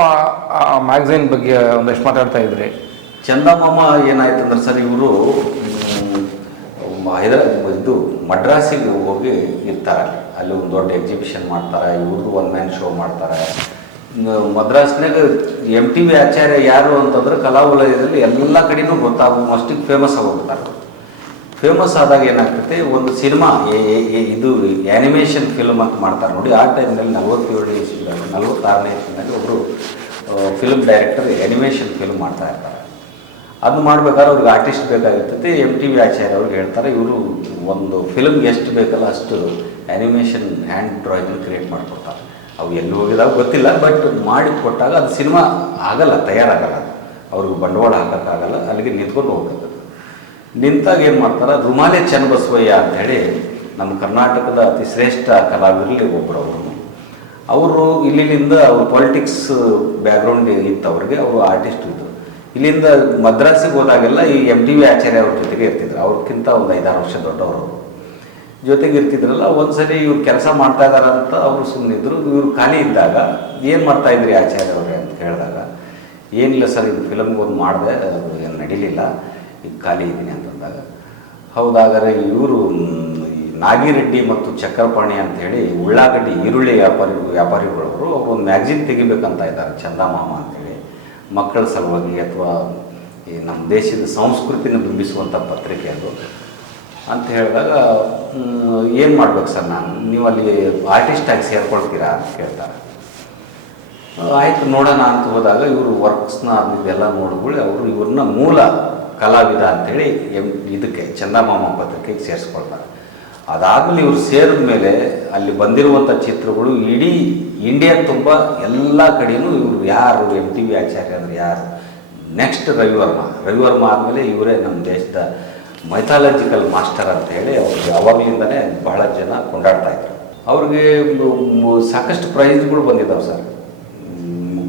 ಮ್ಯಾಗಝೈನ್ ಬಗ್ಗೆ ಒಂದಷ್ಟು ಮಾತಾಡ್ತಾ ಇದ್ರಿ. ಚಂದಮಾಮ ಏನಾಯ್ತು ಅಂದ್ರೆ ಸರ್, ಇವರು ಮಡ್ರಾಸಿಗೆ ಹೋಗಿ ಇರ್ತಾರೆ. ಅಲ್ಲಿ ಒಂದು ದೊಡ್ಡ ಎಕ್ಸಿಬಿಷನ್ ಮಾಡ್ತಾರೆ. ಇವ್ರದ್ದು 1 ಮ್ಯಾನ್ ಶೋ ಮಾಡ್ತಾರೆ. ಮದ್ರಾಸ್ನಾಗ MTV ಆಚಾರ್ಯ ಯಾರು ಅಂತಂದ್ರೆ ಕಲಾ ವಲಯದಲ್ಲಿ ಎಲ್ಲ ಕಡೆನೂ ಮಸ್ಟಿಗೆ ಫೇಮಸ್ ಆಗೋಗ್ತಾರೆ. ಫೇಮಸ್ ಆದಾಗ ಏನಾಗ್ತೈತೆ, ಒಂದು ಸಿನಿಮಾ ಇದು ಆ್ಯನಿಮೇಷನ್ ಫಿಲ್ಮ್ ಅಂತ ಮಾಡ್ತಾರೆ ನೋಡಿ. ಆ ಟೈಮ್ನಲ್ಲಿ 47 ಇಸ್ವಿಯಲ್ಲಿ 46ನೇ ಇಸ್ವಿನಲ್ಲಿ ಒಬ್ಬರು ಫಿಲ್ಮ್ ಡೈರೆಕ್ಟರ್ ಆ್ಯನಿಮೇಷನ್ ಫಿಲ್ಮ್ ಮಾಡ್ತಾ ಇರ್ತಾರೆ. ಅದು ಮಾಡ್ಬೇಕಾದ್ರೆ ಅವ್ರಿಗೆ ಆರ್ಟಿಸ್ಟ್ ಬೇಕಾಗಿರ್ತೈತಿ. MTV ಆಚಾರ್ಯ ಅವ್ರಿಗೆ ಹೇಳ್ತಾರೆ, ಇವರು ಒಂದು ಫಿಲ್ಮ್ಗೆ ಎಷ್ಟು ಬೇಕಲ್ಲ ಅಷ್ಟು ಆ್ಯನಿಮೇಷನ್ ಹ್ಯಾಂಡ್ ಡ್ರಾಯಿಂಗ್ ಕ್ರಿಯೇಟ್ ಮಾಡಿಕೊಡ್ತಾರೆ. ಅವು ಎಲ್ಲಿ ಹೋಗಿದಾಗ ಗೊತ್ತಿಲ್ಲ, ಬಟ್ ಮಾಡಿ ಕೊಟ್ಟಾಗ ಅದು ಸಿನಿಮಾ ಆಗಲ್ಲ, ತಯಾರಾಗಲ್ಲ. ಅವ್ರಿಗೆ ಬಂಡವಾಳ ಹಾಕೋಕ್ಕಾಗಲ್ಲ, ಅಲ್ಲಿಗೆ ನಿಂತ್ಕೊಂಡು ಹೋಗ್ಬೇಕು. ನಿಂತಾಗ ಏನು ಮಾಡ್ತಾರೆ, ರುಮಾಲೆ ಚನ್ನಬಸವಯ್ಯ ಅಂಥೇಳಿ ನಮ್ಮ ಕರ್ನಾಟಕದ ಅತಿ ಶ್ರೇಷ್ಠ ಕಲಾವಿದರಲ್ಲಿ ಒಬ್ಬರು ಅವರು ಇಲ್ಲಿಂದ ಅವರು ಪಾಲಿಟಿಕ್ಸ್ ಬ್ಯಾಕ್ಗ್ರೌಂಡ್ ಇತ್ತು ಅವ್ರಿಗೆ, ಅವರು ಆರ್ಟಿಸ್ಟ್ ಇದ್ದರು. ಇಲ್ಲಿಂದ ಮದ್ರಾಸಿಗೆ ಹೋದಾಗೆಲ್ಲ ಈ MTV ಆಚಾರ್ಯ ಅವ್ರ ಜೊತೆಗೆ ಇರ್ತಿದ್ರು. ಅವ್ರಿಗಿಂತ ಒಂದು 5-6 ವರ್ಷ ದೊಡ್ಡವರು ಜೊತೆಗೆ ಇರ್ತಿದ್ರಲ್ಲ. ಒಂದ್ಸರಿ ಇವ್ರು ಕೆಲಸ ಮಾಡ್ತಾ ಇದಾರ ಅಂತ ಅವರು ಸುಮ್ಮನಿದ್ರು. ಇವ್ರು ಖಾಲಿ ಇದ್ದಾಗ ಏನು ಮಾಡ್ತಾಯಿದ್ರಿ ಆಚಾರ್ಯ ಅವರೇ ಅಂತ ಕೇಳಿದಾಗ, ಏನಿಲ್ಲ ಸರ್, ಇದು ಫಿಲಮ್ಗೆ ಒಂದು ಮಾಡಿದೆ, ಅದು ಏನು ನಡೀಲಿಲ್ಲ, ಈಗ ಖಾಲಿ ಇದ್ದೀನಿ ಅಂತಂದಾಗ, ಹೌದಾದರೆ ಇವರು ನಾಗಿರೆಡ್ಡಿ ಮತ್ತು ಚಕ್ರಪಾಣಿ ಅಂಥೇಳಿ ಉಳ್ಳಾಗಡ್ಡಿ ಈರುಳ್ಳಿ ವ್ಯಾಪಾರಿಗಳವರು ಅವರು ಒಂದು ಮ್ಯಾಗ್ಝಿನ್ ತೆಗಿಬೇಕಂತ ಇದ್ದಾರೆ, ಚಂದಮಾಮ ಅಂಥೇಳಿ, ಮಕ್ಕಳ ಸಲುವಾಗಿ ಅಥವಾ ಈ ನಮ್ಮ ದೇಶದ ಸಂಸ್ಕೃತಿನ ಬಿಂಬಿಸುವಂಥ ಪತ್ರಿಕೆ ಅದು ಅಂತ ಹೇಳಿದಾಗ, ಏನು ಮಾಡ್ಬೇಕು ಸರ್ ನಾನು, ನೀವು ಅಲ್ಲಿ ಆರ್ಟಿಸ್ಟಾಗಿ ಸೇರ್ಕೊಳ್ತೀರಾ ಅಂತ ಕೇಳ್ತಾರೆ. ಆಯಿತು ನೋಡೋಣ ಅಂತ ಹೋದಾಗ ಇವರು ವರ್ಕ್ಸ್ನ ಇದೆಲ್ಲ ನೋಡಿಕೊಳ್ಳಿ ಅವರು ಇವ್ರನ್ನ ಮೂಲ ಕಲಾವಿದ ಅಂಥೇಳಿ ಇದಕ್ಕೆ ಚಂದಮಾಮ ಪತ್ರಿಕೆಗೆ ಸೇರಿಸ್ಕೊಳ್ತಾರೆ. ಅದಾದಮೇಲೆ ಇವರು ಸೇರಿದ ಮೇಲೆ ಅಲ್ಲಿ ಬಂದಿರುವಂಥ ಚಿತ್ರಗಳು ಇಡೀ ಇಂಡಿಯಾ ತುಂಬ ಎಲ್ಲ ಕಡೆಯೂ ಇವರು ಯಾರು MTV ಆಚಾರ್ಯ ಅಂದರೆ ಯಾರು, ನೆಕ್ಸ್ಟ್ ರವಿವರ್ಮ ಆದಮೇಲೆ ಇವರೇ ನಮ್ಮ ದೇಶದ ಮೈಥಾಲಜಿಕಲ್ ಮಾಸ್ಟರ್ ಅಂತೇಳಿ ಅವ್ರಿಗೆ ಅವಾಗಲಿಂದನೇ ಬಹಳ ಜನ ಕೊಂಡಾಡ್ತಾಯಿದ್ರು. ಅವ್ರಿಗೆ ಸಾಕಷ್ಟು ಪ್ರೈಸ್ಗಳು ಬಂದಿದ್ದಾವೆ ಸರ್,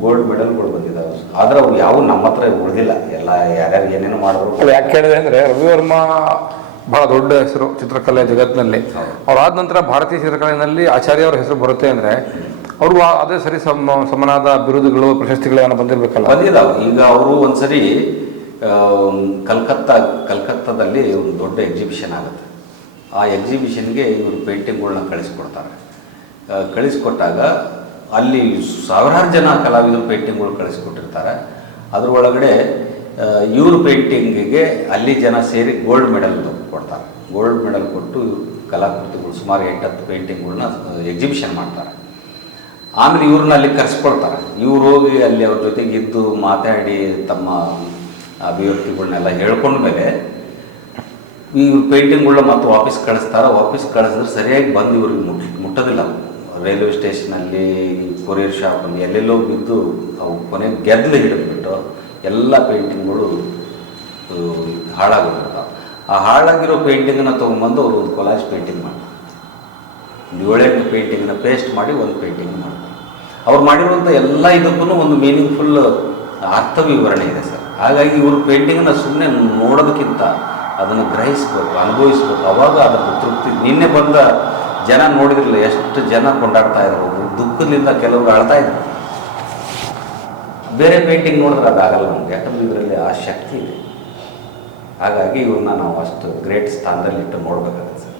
ಗೋಲ್ಡ್ ಮೆಡಲ್ಗಳು ಬಂದಿದ್ದಾವೆ. ಆದರೆ ಅವು ಯಾವ ನಮ್ಮ ಹತ್ರ ಉಳಿದಿಲ್ಲ, ಎಲ್ಲ ಯಾರ್ಯಾರು ಏನೇನು ಮಾಡಿದ್ರು. ಯಾಕೆ ಕೇಳಿದೆ ಅಂದರೆ ರವಿವರ್ಮ ಬಹಳ ದೊಡ್ಡ ಹೆಸರು ಚಿತ್ರಕಲೆ ಜಗತ್ತಿನಲ್ಲಿ. ಅವರಾದ ನಂತರ ಭಾರತೀಯ ಚಿತ್ರಕಲೆಯಲ್ಲಿ ಆಚಾರ್ಯ ಅವರ ಹೆಸರು ಬರುತ್ತೆ ಅಂದರೆ ಅವರು ಅದೇ ಸರಿ ಸಮನಾದ ಬಿರುದುಗಳು ಪ್ರಶಸ್ತಿಗಳೇನೋ ಬಂದಿರಬೇಕಲ್ಲ? ಬಂದಿದ್ದಾವೆ. ಈಗ ಅವರು ಒಂದ್ಸರಿ ಕಲ್ಕತ್ತಾದಲ್ಲಿ ಒಂದು ದೊಡ್ಡ ಎಕ್ಸಿಬಿಷನ್ ಆಗುತ್ತೆ. ಆ ಎಕ್ಸಿಬಿಷನ್ಗೆ ಇವರು ಪೇಂಟಿಂಗ್ಗಳನ್ನ ಕಳಿಸ್ಕೊಟ್ಟಾಗ ಅಲ್ಲಿ ಸಾವಿರಾರು ಜನ ಕಲಾವಿದರು ಪೇಂಟಿಂಗ್ಗಳು ಕಳಿಸ್ಕೊಟ್ಟಿರ್ತಾರೆ. ಅದರೊಳಗಡೆ ಇವ್ರ ಪೇಂಟಿಂಗಿಗೆ ಅಲ್ಲಿ ಜನ ಸೇರಿ ಗೋಲ್ಡ್ ಮೆಡಲ್ ಕೊಡ್ತಾರೆ. ಗೋಲ್ಡ್ ಮೆಡಲ್ ಕೊಟ್ಟು ಕಲಾಕೃತಿಗಳು ಸುಮಾರು 8-10 ಪೇಂಟಿಂಗ್ಗಳನ್ನ ಎಕ್ಸಿಬಿಷನ್ ಮಾಡ್ತಾರೆ. ಆಮೇಲೆ ಇವ್ರನ್ನ ಅಲ್ಲಿ ಕರೆಸ್ಕೊಳ್ತಾರೆ. ಇವ್ರು ಹೋಗಿ ಅಲ್ಲಿ ಅವ್ರ ಜೊತೆಗೆ ಇದ್ದು ಮಾತಾಡಿ ತಮ್ಮ ಅಭಿವ್ಯಕ್ತಿಗಳನ್ನೆಲ್ಲ ಹೇಳ್ಕೊಂಡ್ಮೇಲೆ ಇವ್ರ ಪೇಂಟಿಂಗ್ಗಳನ್ನ ಮತ್ತೆ ವಾಪಸ್ ಕಳಿಸ್ತಾರೆ. ವಾಪಸ್ ಕಳಿಸಿದ್ರೆ ಸರಿಯಾಗಿ ಬಂದು ಇವ್ರಿಗೆ ಮುಟ್ಟೋದಿಲ್ಲ. ರೈಲ್ವೆ ಸ್ಟೇಷನಲ್ಲಿ, ಕೊರಿಯರ್ ಶಾಪಲ್ಲಿ ಎಲ್ಲೆಲ್ಲೋ ಬಿದ್ದು ಅವು ಕೊನೆಗೆ ಗೆದ್ದಲು ಹಿಡಿದ್ಬಿಟ್ಟು ಎಲ್ಲ ಪೇಂಟಿಂಗ್ಗಳು ಹಾಳಾಗಿಬಿಡ್ತಾವೆ. ಆ ಹಾಳಾಗಿರೋ ಪೇಂಟಿಂಗನ್ನು ತೊಗೊಂಬಂದು ಅವರು ಒಂದು ಕೊಲಾಜ್ ಪೇಂಟಿಂಗ್ ಮಾಡ್ತಾರೆ. 7-8 ಪೇಂಟಿಂಗನ್ನ ಪೇಸ್ಟ್ ಮಾಡಿ ಒಂದು ಪೇಂಟಿಂಗ್ ಮಾಡ್ತಾರೆ. ಅವ್ರು ಮಾಡಿರುವಂಥ ಎಲ್ಲ ಇದಕ್ಕೂ ಒಂದು ಮೀನಿಂಗ್ಫುಲ್ ಅರ್ಥ ವಿವರಣೆ ಇದೆ ಸರ್. ಹಾಗಾಗಿ ಇವರು ಪೇಂಟಿಂಗನ್ನು ಸುಮ್ಮನೆ ನೋಡೋದಕ್ಕಿಂತ ಅದನ್ನು ಗ್ರಹಿಸ್ಬೇಕು, ಅನುಭವಿಸ್ಬೇಕು. ಅವಾಗ ಅದರ ತೃಪ್ತಿ. ನಿನ್ನೆ ಬಂದ ಜನ ನೋಡಿದ್ರಲ್ಲ ಎಷ್ಟು ಜನ ಕೊಂಡಾಡ್ತಾ ಇದ್ರು, ದುಃಖದಿಂದ ಕೆಲವರು ಅಳ್ತಾ ಇದ್ರು. ಬೇರೆ ಪೇಂಟಿಂಗ್ ನೋಡಿದ್ರೆ ಅದಾಗಲ್ಲ ನಮ್ಗೆ, ಯಾಕಂದ್ರೆ ಇದರಲ್ಲಿ ಆ ಶಕ್ತಿ ಇದೆ. ಹಾಗಾಗಿ ಇವ್ರನ್ನ ನಾವು ಅಷ್ಟು ಗ್ರೇಟ್ ಸ್ಥಾನದಲ್ಲಿ ಇಟ್ಟು ನೋಡ್ಬೇಕಾಗುತ್ತೆ ಸರ್.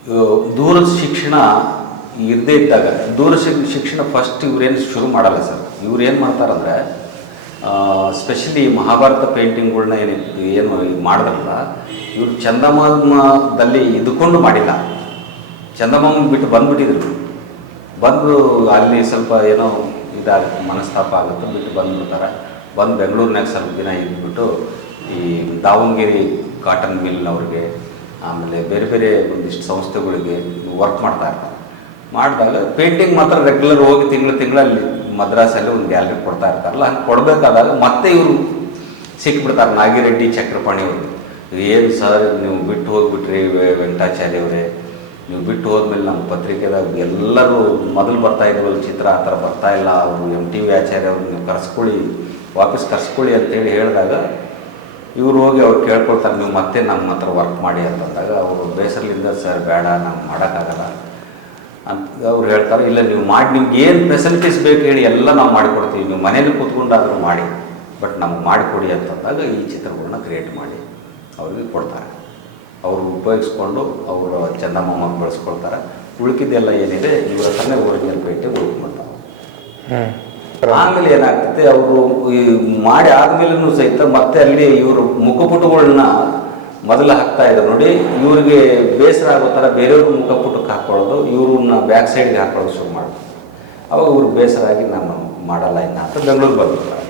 ದೂರದ ಶಿಕ್ಷಣ ಇರದೇ ಇದ್ದಾಗ, ದೂರ ಶಿಕ್ಷಣ ಫಸ್ಟ್ ಇವ್ರೇನು ಶುರು ಮಾಡಲ್ಲ ಸರ್. ಇವ್ರು ಏನು ಮಾಡ್ತಾರಂದರೆ, ಸ್ಪೆಷಲಿ ಮಹಾಭಾರತ ಪೇಂಟಿಂಗ್ಗಳನ್ನ ಏನು ಮಾಡಿದ್ರಲ್ಲ, ಇವರು ಚಂದಮಾಮದಲ್ಲಿ ಇದ್ದುಕೊಂಡು ಮಾಡಿಲ್ಲ. ಚಂದಮಾಮನ ಬಿಟ್ಟು ಬಂದುಬಿಟ್ಟಿದ್ರು. ಬಂದು ಅಲ್ಲಿ ಸ್ವಲ್ಪ ಏನೋ ಇದಾಗುತ್ತೆ, ಮನಸ್ತಾಪ ಆಗುತ್ತೆ, ಬಿಟ್ಟು ಬಂದುಬಿಡ್ತಾರೆ. ಬಂದು ಬೆಂಗಳೂರಿನಾಗ ಸ್ವಲ್ಪ ದಿನ ಇದ್ಬಿಟ್ಟು ಈ ದಾವಣಗೆರೆ ಕಾಟನ್ ಮಿಲ್ನವ್ರಿಗೆ, ಆಮೇಲೆ ಬೇರೆ ಬೇರೆ ಒಂದಿಷ್ಟು ಸಂಸ್ಥೆಗಳಿಗೆ ವರ್ಕ್ ಮಾಡ್ತಾ ಇರ್ತಾರೆ. ಮಾಡಿದಾಗ ಪೇಂಟಿಂಗ್ ಮಾತ್ರ ರೆಗ್ಯುಲರ್ ಹೋಗಿ ತಿಂಗಳಲ್ಲಿ ಮದ್ರಾಸಲ್ಲಿ ಒಂದು ಗ್ಯಾಲರಿ ಕೊಡ್ತಾ ಇರ್ತಾರಲ್ಲ, ಹಂಗೆ ಕೊಡಬೇಕಾದಾಗ ಮತ್ತೆ ಇವರು ಸಿಕ್ಬಿಡ್ತಾರೆ ನಾಗಿರೆಡ್ಡಿ ಚಕ್ರಪಾಣಿ ಅವರು. ಏನು ಸರ್ ನೀವು ಬಿಟ್ಟು ಹೋಗಿಬಿಟ್ರಿ ವೆಂಕಟಾಚಾರ್ಯ ಅವರೇ, ನೀವು ಬಿಟ್ಟು ಹೋದ್ಮೇಲೆ ನಮ್ಮ ಪತ್ರಿಕೆದಾಗ ಎಲ್ಲರೂ ಮೊದಲು ಬರ್ತಾ ಇದ್ವಲ್ಲ ಚಿತ್ರ ಆ ಥರ ಬರ್ತಾ ಇಲ್ಲ, ಅವರು MTV ಆಚಾರ್ಯ ಅವರು ನೀವು ವಾಪಸ್ ಕರ್ಸ್ಕೊಳ್ಳಿ ಅಂತೇಳಿ ಹೇಳಿದಾಗ ಇವರು ಹೋಗಿ ಅವ್ರು ಕೇಳ್ಕೊಳ್ತಾರೆ, ನೀವು ಮತ್ತೆ ನಮ್ಮ ಹತ್ರ ವರ್ಕ್ ಮಾಡಿ ಅಂತಂದಾಗ ಅವರು ಬೇಸರಲಿಂದ ಸರ್ ಬೇಡ ನಾವು ಮಾಡೋಕ್ಕಾಗಲ್ಲ ಅಂತ ಅವ್ರು ಹೇಳ್ತಾರೆ. ಇಲ್ಲ ನೀವು ಮಾಡಿ, ನಿಮ್ಗೆ ಏನು ಫೆಸಿಲಿಟೀಸ್ ಬೇಕು ಹೇಳಿ ಎಲ್ಲ ನಾವು ಮಾಡಿಕೊಡ್ತೀವಿ, ನೀವು ಮನೇಲಿ ಕೂತ್ಕೊಂಡಾದರೂ ಮಾಡಿ, ಬಟ್ ನಮ್ಗೆ ಮಾಡಿಕೊಡಿ ಅಂತಂದಾಗ ಈ ಚಿತ್ರಗಳನ್ನ ಕ್ರಿಯೇಟ್ ಮಾಡಿ ಅವ್ರಿಗೆ ಕೊಡ್ತಾರೆ. ಅವರು ಉಪಯೋಗಿಸ್ಕೊಂಡು ಅವರು ಚಂದಮಾಮ ಬಳಸ್ಕೊಳ್ತಾರೆ. ಉಳ್ಕಿದ್ದೆಲ್ಲ ಏನಿದೆ ಇವ್ರ ಹತ್ರನೇ ಒರಿಜಿನಲ್ ಪೇಂಟಿಂಗ್ ಉಳ್ಕೊಂಡ್ಬಿಡ್ತಾವೆ. ಆಮೇಲೆ ಏನಾಗ್ತದೆ, ಅವರು ಈ ಮಾಡಿ ಆದಮೇಲೂ ಸಹಿತ ಮತ್ತೆ ಅಲ್ಲಿ ಇವರು ಮುಖಪುಟಗಳನ್ನ ಮೊದಲು ಹಾಕ್ತಾ ಇದ್ರು ನೋಡಿ, ಇವ್ರಿಗೆ ಬೇಸರ ಆಗೋ ಥರ ಬೇರೆಯವ್ರ ಮುಖಪುಟಕ್ಕೆ ಹಾಕ್ಕೊಳ್ಳೋದು, ಇವ್ರನ್ನ ಬ್ಯಾಕ್ ಸೈಡ್ಗೆ ಹಾಕ್ಕೊಳ್ಳೋದು ಶುರು ಮಾಡೋದು. ಅವಾಗ ಇವ್ರಿಗೆ ಬೇಸರ ಆಗಿ ನಾನು ಮಾಡಲ್ಲ ಇನ್ನು ಅಂತ ಬೆಂಗಳೂರಿಗೆ ಬಂದಿರ್ತಾರೆ.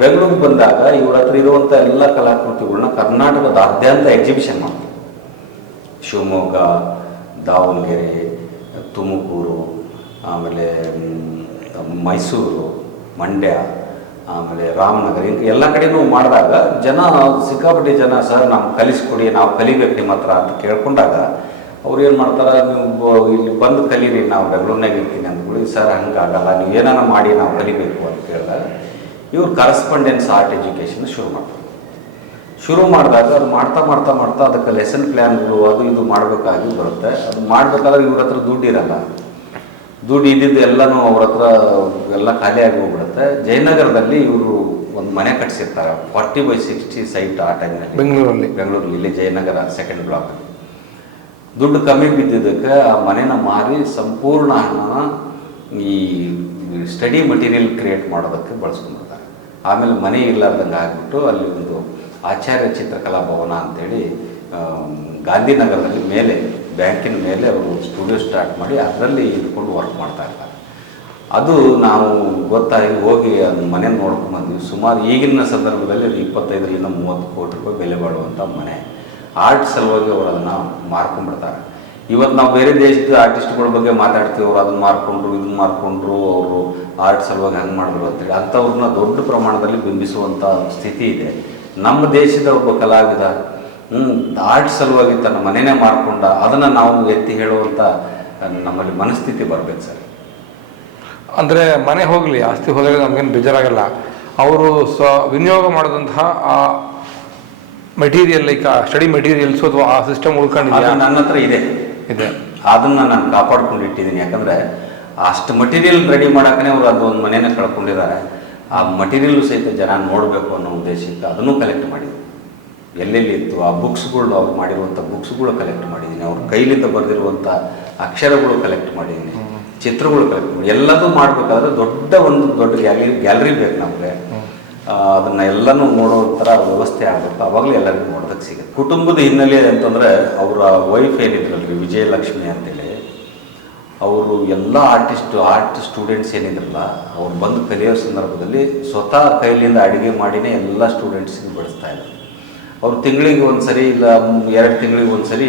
ಬೆಂಗಳೂರಿಗೆ ಬಂದಾಗ ಇವ್ರ ಹತ್ರ ಇರುವಂಥ ಎಲ್ಲ ಕಲಾಕೃತಿಗಳನ್ನ ಕರ್ನಾಟಕದಾದ್ಯಂತ ಎಕ್ಸಿಬಿಷನ್ ಮಾಡ್ತಾರೆ. ಶಿವಮೊಗ್ಗ, ದಾವಣಗೆರೆ, ತುಮಕೂರು, ಆಮೇಲೆ ಮೈಸೂರು, ಮಂಡ್ಯ, ಆಮೇಲೆ ರಾಮನಗರ, ಹಿಂಗೆ ಎಲ್ಲ ಕಡೆಯೂ ಮಾಡಿದಾಗ ಜನ ಸಿಕ್ಕಾಪಟ್ಟೆ ಜನ ಸರ್ ನಾವು ಕಲಿಸ್ಕೊಡಿ, ನಾವು ಕಲಿಬೇಕು ನಿಮ್ಮ ಹತ್ರ ಅಂತ ಕೇಳ್ಕೊಂಡಾಗ ಅವ್ರು ಏನು ಮಾಡ್ತಾರೆ, ನೀವು ಇಲ್ಲಿ ಬಂದು ಕಲೀರಿ, ನಾವು ಬೆಂಗಳೂರಿನಾಗ ಇರ್ತೀನಿ ಅಂದ್ಕೊಳ್ಳಿ. ಸರ್ ಹಂಗಾಗಲ್ಲ, ನೀವು ಏನಾರ ಮಾಡಿ ನಾವು ಕಲಿಬೇಕು ಅಂತ ಹೇಳಿದಾಗ ಇವ್ರು ಕರೆಸ್ಪಾಂಡೆನ್ಸ್ ಆರ್ಟ್ ಎಜುಕೇಷನ್ ಶುರು ಮಾಡ್ತಾರೆ. ಶುರು ಮಾಡಿದಾಗ ಅದು ಮಾಡ್ತಾ ಮಾಡ್ತಾ ಮಾಡ್ತಾ ಅದಕ್ಕೆ ಲೆಸನ್ ಪ್ಲ್ಯಾನ್ಗಳು ಅದು ಇದು ಮಾಡಬೇಕಾಗಿ ಬರುತ್ತೆ. ಅದು ಮಾಡಬೇಕಾದ್ರೆ ಇವ್ರ ಹತ್ರ ದುಡ್ಡು ಇರಲ್ಲ. ದುಡ್ಡು ಇದ್ದಿದ್ದು ಎಲ್ಲನೂ ಅವ್ರ ಹತ್ರ ಎಲ್ಲ ಖಾಲಿಯಾಗಿ ಹೋಗ್ಬಿಡುತ್ತೆ. ಜಯನಗರದಲ್ಲಿ ಇವರು ಒಂದು ಮನೆ ಕಟ್ಸಿರ್ತಾರೆ, 40x60 ಸೈಟ್ ಆ ಟೈಮ್ನಲ್ಲಿ ಬೆಂಗಳೂರಲ್ಲಿ ಇಲ್ಲಿ ಜಯನಗರ ಸೆಕೆಂಡ್ ಬ್ಲಾಕ್. ದುಡ್ಡು ಕಮ್ಮಿ ಬಿದ್ದಿದ್ದಕ್ಕೆ ಆ ಮನೆನ ಮಾರಿ ಸಂಪೂರ್ಣ ಹಣನ ಈ ಸ್ಟಡಿ ಮಟೀರಿಯಲ್ ಕ್ರಿಯೇಟ್ ಮಾಡೋದಕ್ಕೆ ಬಳಸ್ಕೊಂಡಿರ್ತಾರೆ. ಆಮೇಲೆ ಮನೆ ಇಲ್ಲಾರ್ದಂಗೆ ಆಗಿಬಿಟ್ಟು ಅಲ್ಲಿ ಒಂದು ಆಚಾರ್ಯ ಚಿತ್ರಕಲಾ ಭವನ ಅಂತೇಳಿ ಗಾಂಧಿನಗರದಲ್ಲಿ ಮೇಲೆ ಬ್ಯಾಂಕಿನ ಮೇಲೆ ಅವರು ಸ್ಟುಡಿಯೋ ಸ್ಟಾರ್ಟ್ ಮಾಡಿ ಅದರಲ್ಲಿ ಇಟ್ಕೊಂಡು ವರ್ಕ್ ಮಾಡ್ತಾ ಇರ್ತಾರೆ. ಅದು ನಾವು ಗೊತ್ತಾಗಿ ಹೋಗಿ ಅದು ಮನೆ ನೋಡ್ಕೊಂಡ್ಬಂದ್ವಿ. ಸುಮಾರು ಈಗಿನ ಸಂದರ್ಭದಲ್ಲಿ ಅದು 25-30 ಕೋಟಿ ರೂಪಾಯಿ ಬೆಲೆ ಬಾಳುವಂಥ ಮನೆ. ಆರ್ಟ್ ಸಲುವಾಗಿ ಅವರು ಅದನ್ನು ಮಾರ್ಕೊಂಡ್ಬಿಡ್ತಾರೆ. ಇವತ್ತು ನಾವು ಬೇರೆ ದೇಶದ ಆರ್ಟಿಸ್ಟ್ಗಳ ಬಗ್ಗೆ ಮಾತಾಡ್ತೀವಿ, ಅವ್ರು ಅದನ್ನು ಮಾರ್ಕೊಂಡ್ರು ಇದನ್ನು ಮಾರ್ಕೊಂಡ್ರು, ಅವರು ಆರ್ಟ್ ಸಲುವಾಗಿ ಹಂಗೆ ಮಾಡಿದ್ರು ಅಂತೇಳಿ ಅಂಥವ್ರನ್ನ ದೊಡ್ಡ ಪ್ರಮಾಣದಲ್ಲಿ ಬಿಂಬಿಸುವಂಥ ಸ್ಥಿತಿ ಇದೆ. ನಮ್ಮ ದೇಶದ ಒಬ್ಬ ಕಲಾವಿದ ಆರ್ಟ್ ಸಲುವಾಗಿ ತನ್ನ ಮನೆಯೇ ಮಾರ್ಕೊಂಡ, ಅದನ್ನು ನಾವು ಎತ್ತಿ ಹೇಳುವಂಥ ನಮ್ಮಲ್ಲಿ ಮನಸ್ಥಿತಿ ಬರಬೇಕು ಸರ್. ಅಂದರೆ ಮನೆ ಹೋಗಲಿ, ಆಸ್ತಿ ಹೋದರೆ ನಮಗೇನು ಬೇಜಾರಾಗಲ್ಲ. ಅವರು ವಿನಿಯೋಗ ಮಾಡಿದಂತಹ ಆ ಮೆಟೀರಿಯಲ್, ಲೈಕ್ ಸ್ಟಡಿ ಮೆಟೀರಿಯಲ್ಸು ಅಥವಾ ಆ ಸಿಸ್ಟಮ್ ಉಳ್ಕೊಂಡಿದೆ ನನ್ನ ಹತ್ರ ಇದೆ. ಅದನ್ನು ನಾನು ಕಾಪಾಡ್ಕೊಂಡಿಟ್ಟಿದ್ದೀನಿ. ಯಾಕಂದರೆ ಅಷ್ಟು ಮಟೀರಿಯಲ್ ರೆಡಿ ಮಾಡೋಕ್ಕೇ ಅವರು ಅದೊಂದು ಮನೇನ ಕಳ್ಕೊಂಡಿದ್ದಾರೆ. ಆ ಮಟೀರಿಯಲ್ ಸಹಿತ ಜನ ನೋಡಬೇಕು ಅನ್ನೋ ಉದ್ದೇಶಕ್ಕೆ ಅದನ್ನು ಕಲೆಕ್ಟ್ ಮಾಡಿದ್ದೀನಿ. ಎಲ್ಲೆಲ್ಲಿ ಇತ್ತು ಆ ಬುಕ್ಸ್ಗಳು, ಅವ್ರು ಮಾಡಿರುವಂಥ ಬುಕ್ಸ್ಗಳು ಕಲೆಕ್ಟ್ ಮಾಡಿದ್ದೀನಿ. ಅವ್ರ ಕೈಲಿಂದ ಬರೆದಿರುವಂಥ ಅಕ್ಷರಗಳು ಕಲೆಕ್ಟ್ ಮಾಡಿದ್ದೀನಿ, ಚಿತ್ರಗಳು ಕಲೆಕ್ಟ್ ಮಾಡಿ. ಎಲ್ಲದೂ ಮಾಡಬೇಕಾದ್ರೆ ದೊಡ್ಡ ಗ್ಯಾಲರಿ ಬೇಕು ನಮಗೆ. ಅದನ್ನು ಎಲ್ಲನೂ ನೋಡೋ ಥರ ವ್ಯವಸ್ಥೆ ಆಗಬೇಕು. ಆವಾಗಲೇ ಎಲ್ಲರಿಗೂ ನೋಡೋದಕ್ಕೆ ಸಿಗುತ್ತೆ. ಕುಟುಂಬದ ಹಿನ್ನೆಲೆ ಅಂತಂದರೆ ಅವರ ವೈಫ್ ಏನಿದ್ರಲ್ರಿ ವಿಜಯಲಕ್ಷ್ಮಿ ಅಂತೇಳಿ, ಅವರು ಎಲ್ಲ ಆರ್ಟ್ ಸ್ಟೂಡೆಂಟ್ಸ್ ಏನಿದ್ರಲ್ಲ, ಅವ್ರು ಬಂದು ಕಲಿಯೋ ಸಂದರ್ಭದಲ್ಲಿ ಸ್ವತಃ ಕೈಲಿಂದ ಅಡುಗೆ ಮಾಡಿನೇ ಎಲ್ಲ ಸ್ಟೂಡೆಂಟ್ಸಿಗೆ ಬಡಿಸ್ತಾ ಇದ್ದಾರೆ. ಅವರು ತಿಂಗಳಿಗೆ ಒಂದು ಸರಿ ಇಲ್ಲ 2 ತಿಂಗಳಿಗೆ ಒಂದು ಸರಿ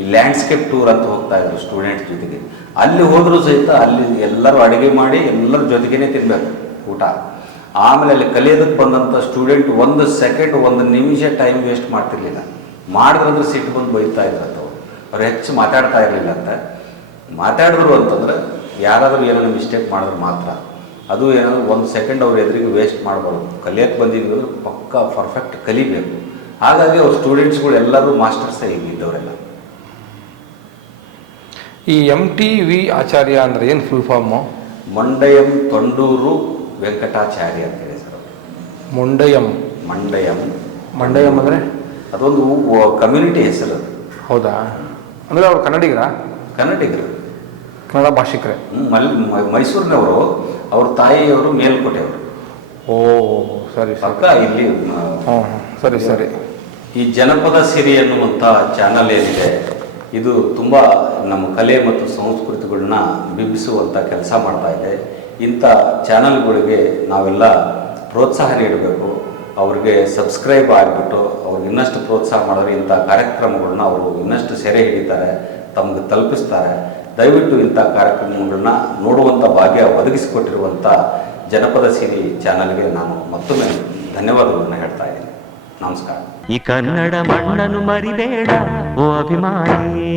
ಈ ಲ್ಯಾಂಡ್ಸ್ಕೇಪ್ ಟೂರ್ ಅಂತ ಹೋಗ್ತಾಯಿದ್ರು ಸ್ಟೂಡೆಂಟ್ಸ್ ಜೊತೆಗೆ. ಅಲ್ಲಿ ಹೋದರೂ ಸಹಿತ ಅಲ್ಲಿ ಎಲ್ಲರೂ ಅಡುಗೆ ಮಾಡಿ ಎಲ್ಲರ ಜೊತೆಗೇ ತಿನ್ನಬೇಕು ಊಟ. ಆಮೇಲೆ ಅಲ್ಲಿ ಕಲಿಯೋದಕ್ಕೆ ಬಂದಂಥ ಸ್ಟೂಡೆಂಟ್ 1 ಸೆಕೆಂಡ್ 1 ನಿಮಿಷ ಟೈಮ್ ವೇಸ್ಟ್ ಮಾಡ್ತಿರ್ಲಿಲ್ಲ. ಮಾಡಿದ್ರಂದ್ರೆ ಸಿಟ್ಟು ಬಂದು ಬೈತಾ ಇದ್ರಂತ. ಅವ್ರು ಹೆಚ್ಚು ಮಾತಾಡ್ತಾ ಇರಲಿಲ್ಲ ಅಂತ. ಮಾತಾಡಿದ್ರು ಅಂತಂದರೆ ಯಾರಾದರೂ ಏನಾದರೂ ಮಿಸ್ಟೇಕ್ ಮಾಡಿದ್ರೆ ಮಾತ್ರ. ಅದು ಏನಾದರೂ 1 ಸೆಕೆಂಡ್ ಅವ್ರ ಎದುರಿಗೆ ವೇಸ್ಟ್ ಮಾಡಬಾರ್ದು. ಕಲಿಯೋಕ್ಕೆ ಬಂದಿದ್ದು ಪಕ್ಕ ಪರ್ಫೆಕ್ಟ್ ಕಲಿಬೇಕು. ಹಾಗಾಗಿ ಅವ್ರ ಸ್ಟೂಡೆಂಟ್ಸ್ಗಳು ಎಲ್ಲರೂ ಮಾಸ್ಟರ್ಸೇ ಇದ್ದವರೆಲ್ಲ. ಈ MTV ಆಚಾರ್ಯ ಅಂದರೆ ಏನು ಫುಲ್ ಫಾರ್ಮು? ಮಂಡಯಂ ತೊಂಡೂರು ವೆಂಕಟಾಚಾರ್ಯ ಅಂತೇಳಿ ಸರ್. ಮಂಡಯಂ ಅಂದರೆ ಅದೊಂದು ಕಮ್ಯುನಿಟಿ ಹೆಸರು ಅದು. ಹೌದಾ? ಅಂದರೆ ಅವ್ರು ಕನ್ನಡಿಗರು, ಕನ್ನಡ ಭಾಷಿಕರೇ. ಮೈಸೂರಿನವರು. ಅವ್ರ ತಾಯಿಯವರು ಮೇಲ್ಕೋಟೆಯವರು. ಓ ಸರಿ ಪಕ್ಕ ಇಲ್ಲಿ. ಸರಿ. ಈ ಜನಪದ ಸಿರಿ ಎನ್ನುವಂಥ ಚಾನಲ್ ಏನಿದೆ, ಇದು ತುಂಬ ನಮ್ಮ ಕಲೆ ಮತ್ತು ಸಂಸ್ಕೃತಿಗಳನ್ನ ಬಿಂಬಿಸುವಂಥ ಕೆಲಸ ಮಾಡ್ತಾ ಇದೆ. ಇಂಥ ಚಾನಲ್ಗಳಿಗೆ ನಾವೆಲ್ಲ ಪ್ರೋತ್ಸಾಹ ನೀಡಬೇಕು. ಅವ್ರಿಗೆ ಸಬ್ಸ್ಕ್ರೈಬ್ ಆಗಿಬಿಟ್ಟು ಅವ್ರಿಗೆ ಇನ್ನಷ್ಟು ಪ್ರೋತ್ಸಾಹ ಮಾಡಿದ್ರೆ ಇಂಥ ಕಾರ್ಯಕ್ರಮಗಳನ್ನ ಅವರು ಇನ್ನಷ್ಟು ಸೆರೆ ಹಿಡಿತಾರೆ, ತಮಗೆ ತಲುಪಿಸ್ತಾರೆ. ದಯವಿಟ್ಟು ಇಂಥ ಕಾರ್ಯಕ್ರಮಗಳನ್ನ ನೋಡುವಂಥ ಭಾಗ್ಯ ಒದಗಿಸಿಕೊಟ್ಟಿರುವಂಥ ಜನಪದ ಸಿರಿ ಚಾನಲ್ಗೆ ನಾನು ಮತ್ತೊಮ್ಮೆ ಧನ್ಯವಾದಗಳನ್ನು ಹೇಳ್ತಾ ಇದ್ದೀನಿ. ನಮಸ್ಕಾರ. ಈ ಕನ್ನಡ ಮಣ್ಣನ್ನು ಮರಿಬೇಡ ಓ ಅಭಿಮಾನಿ.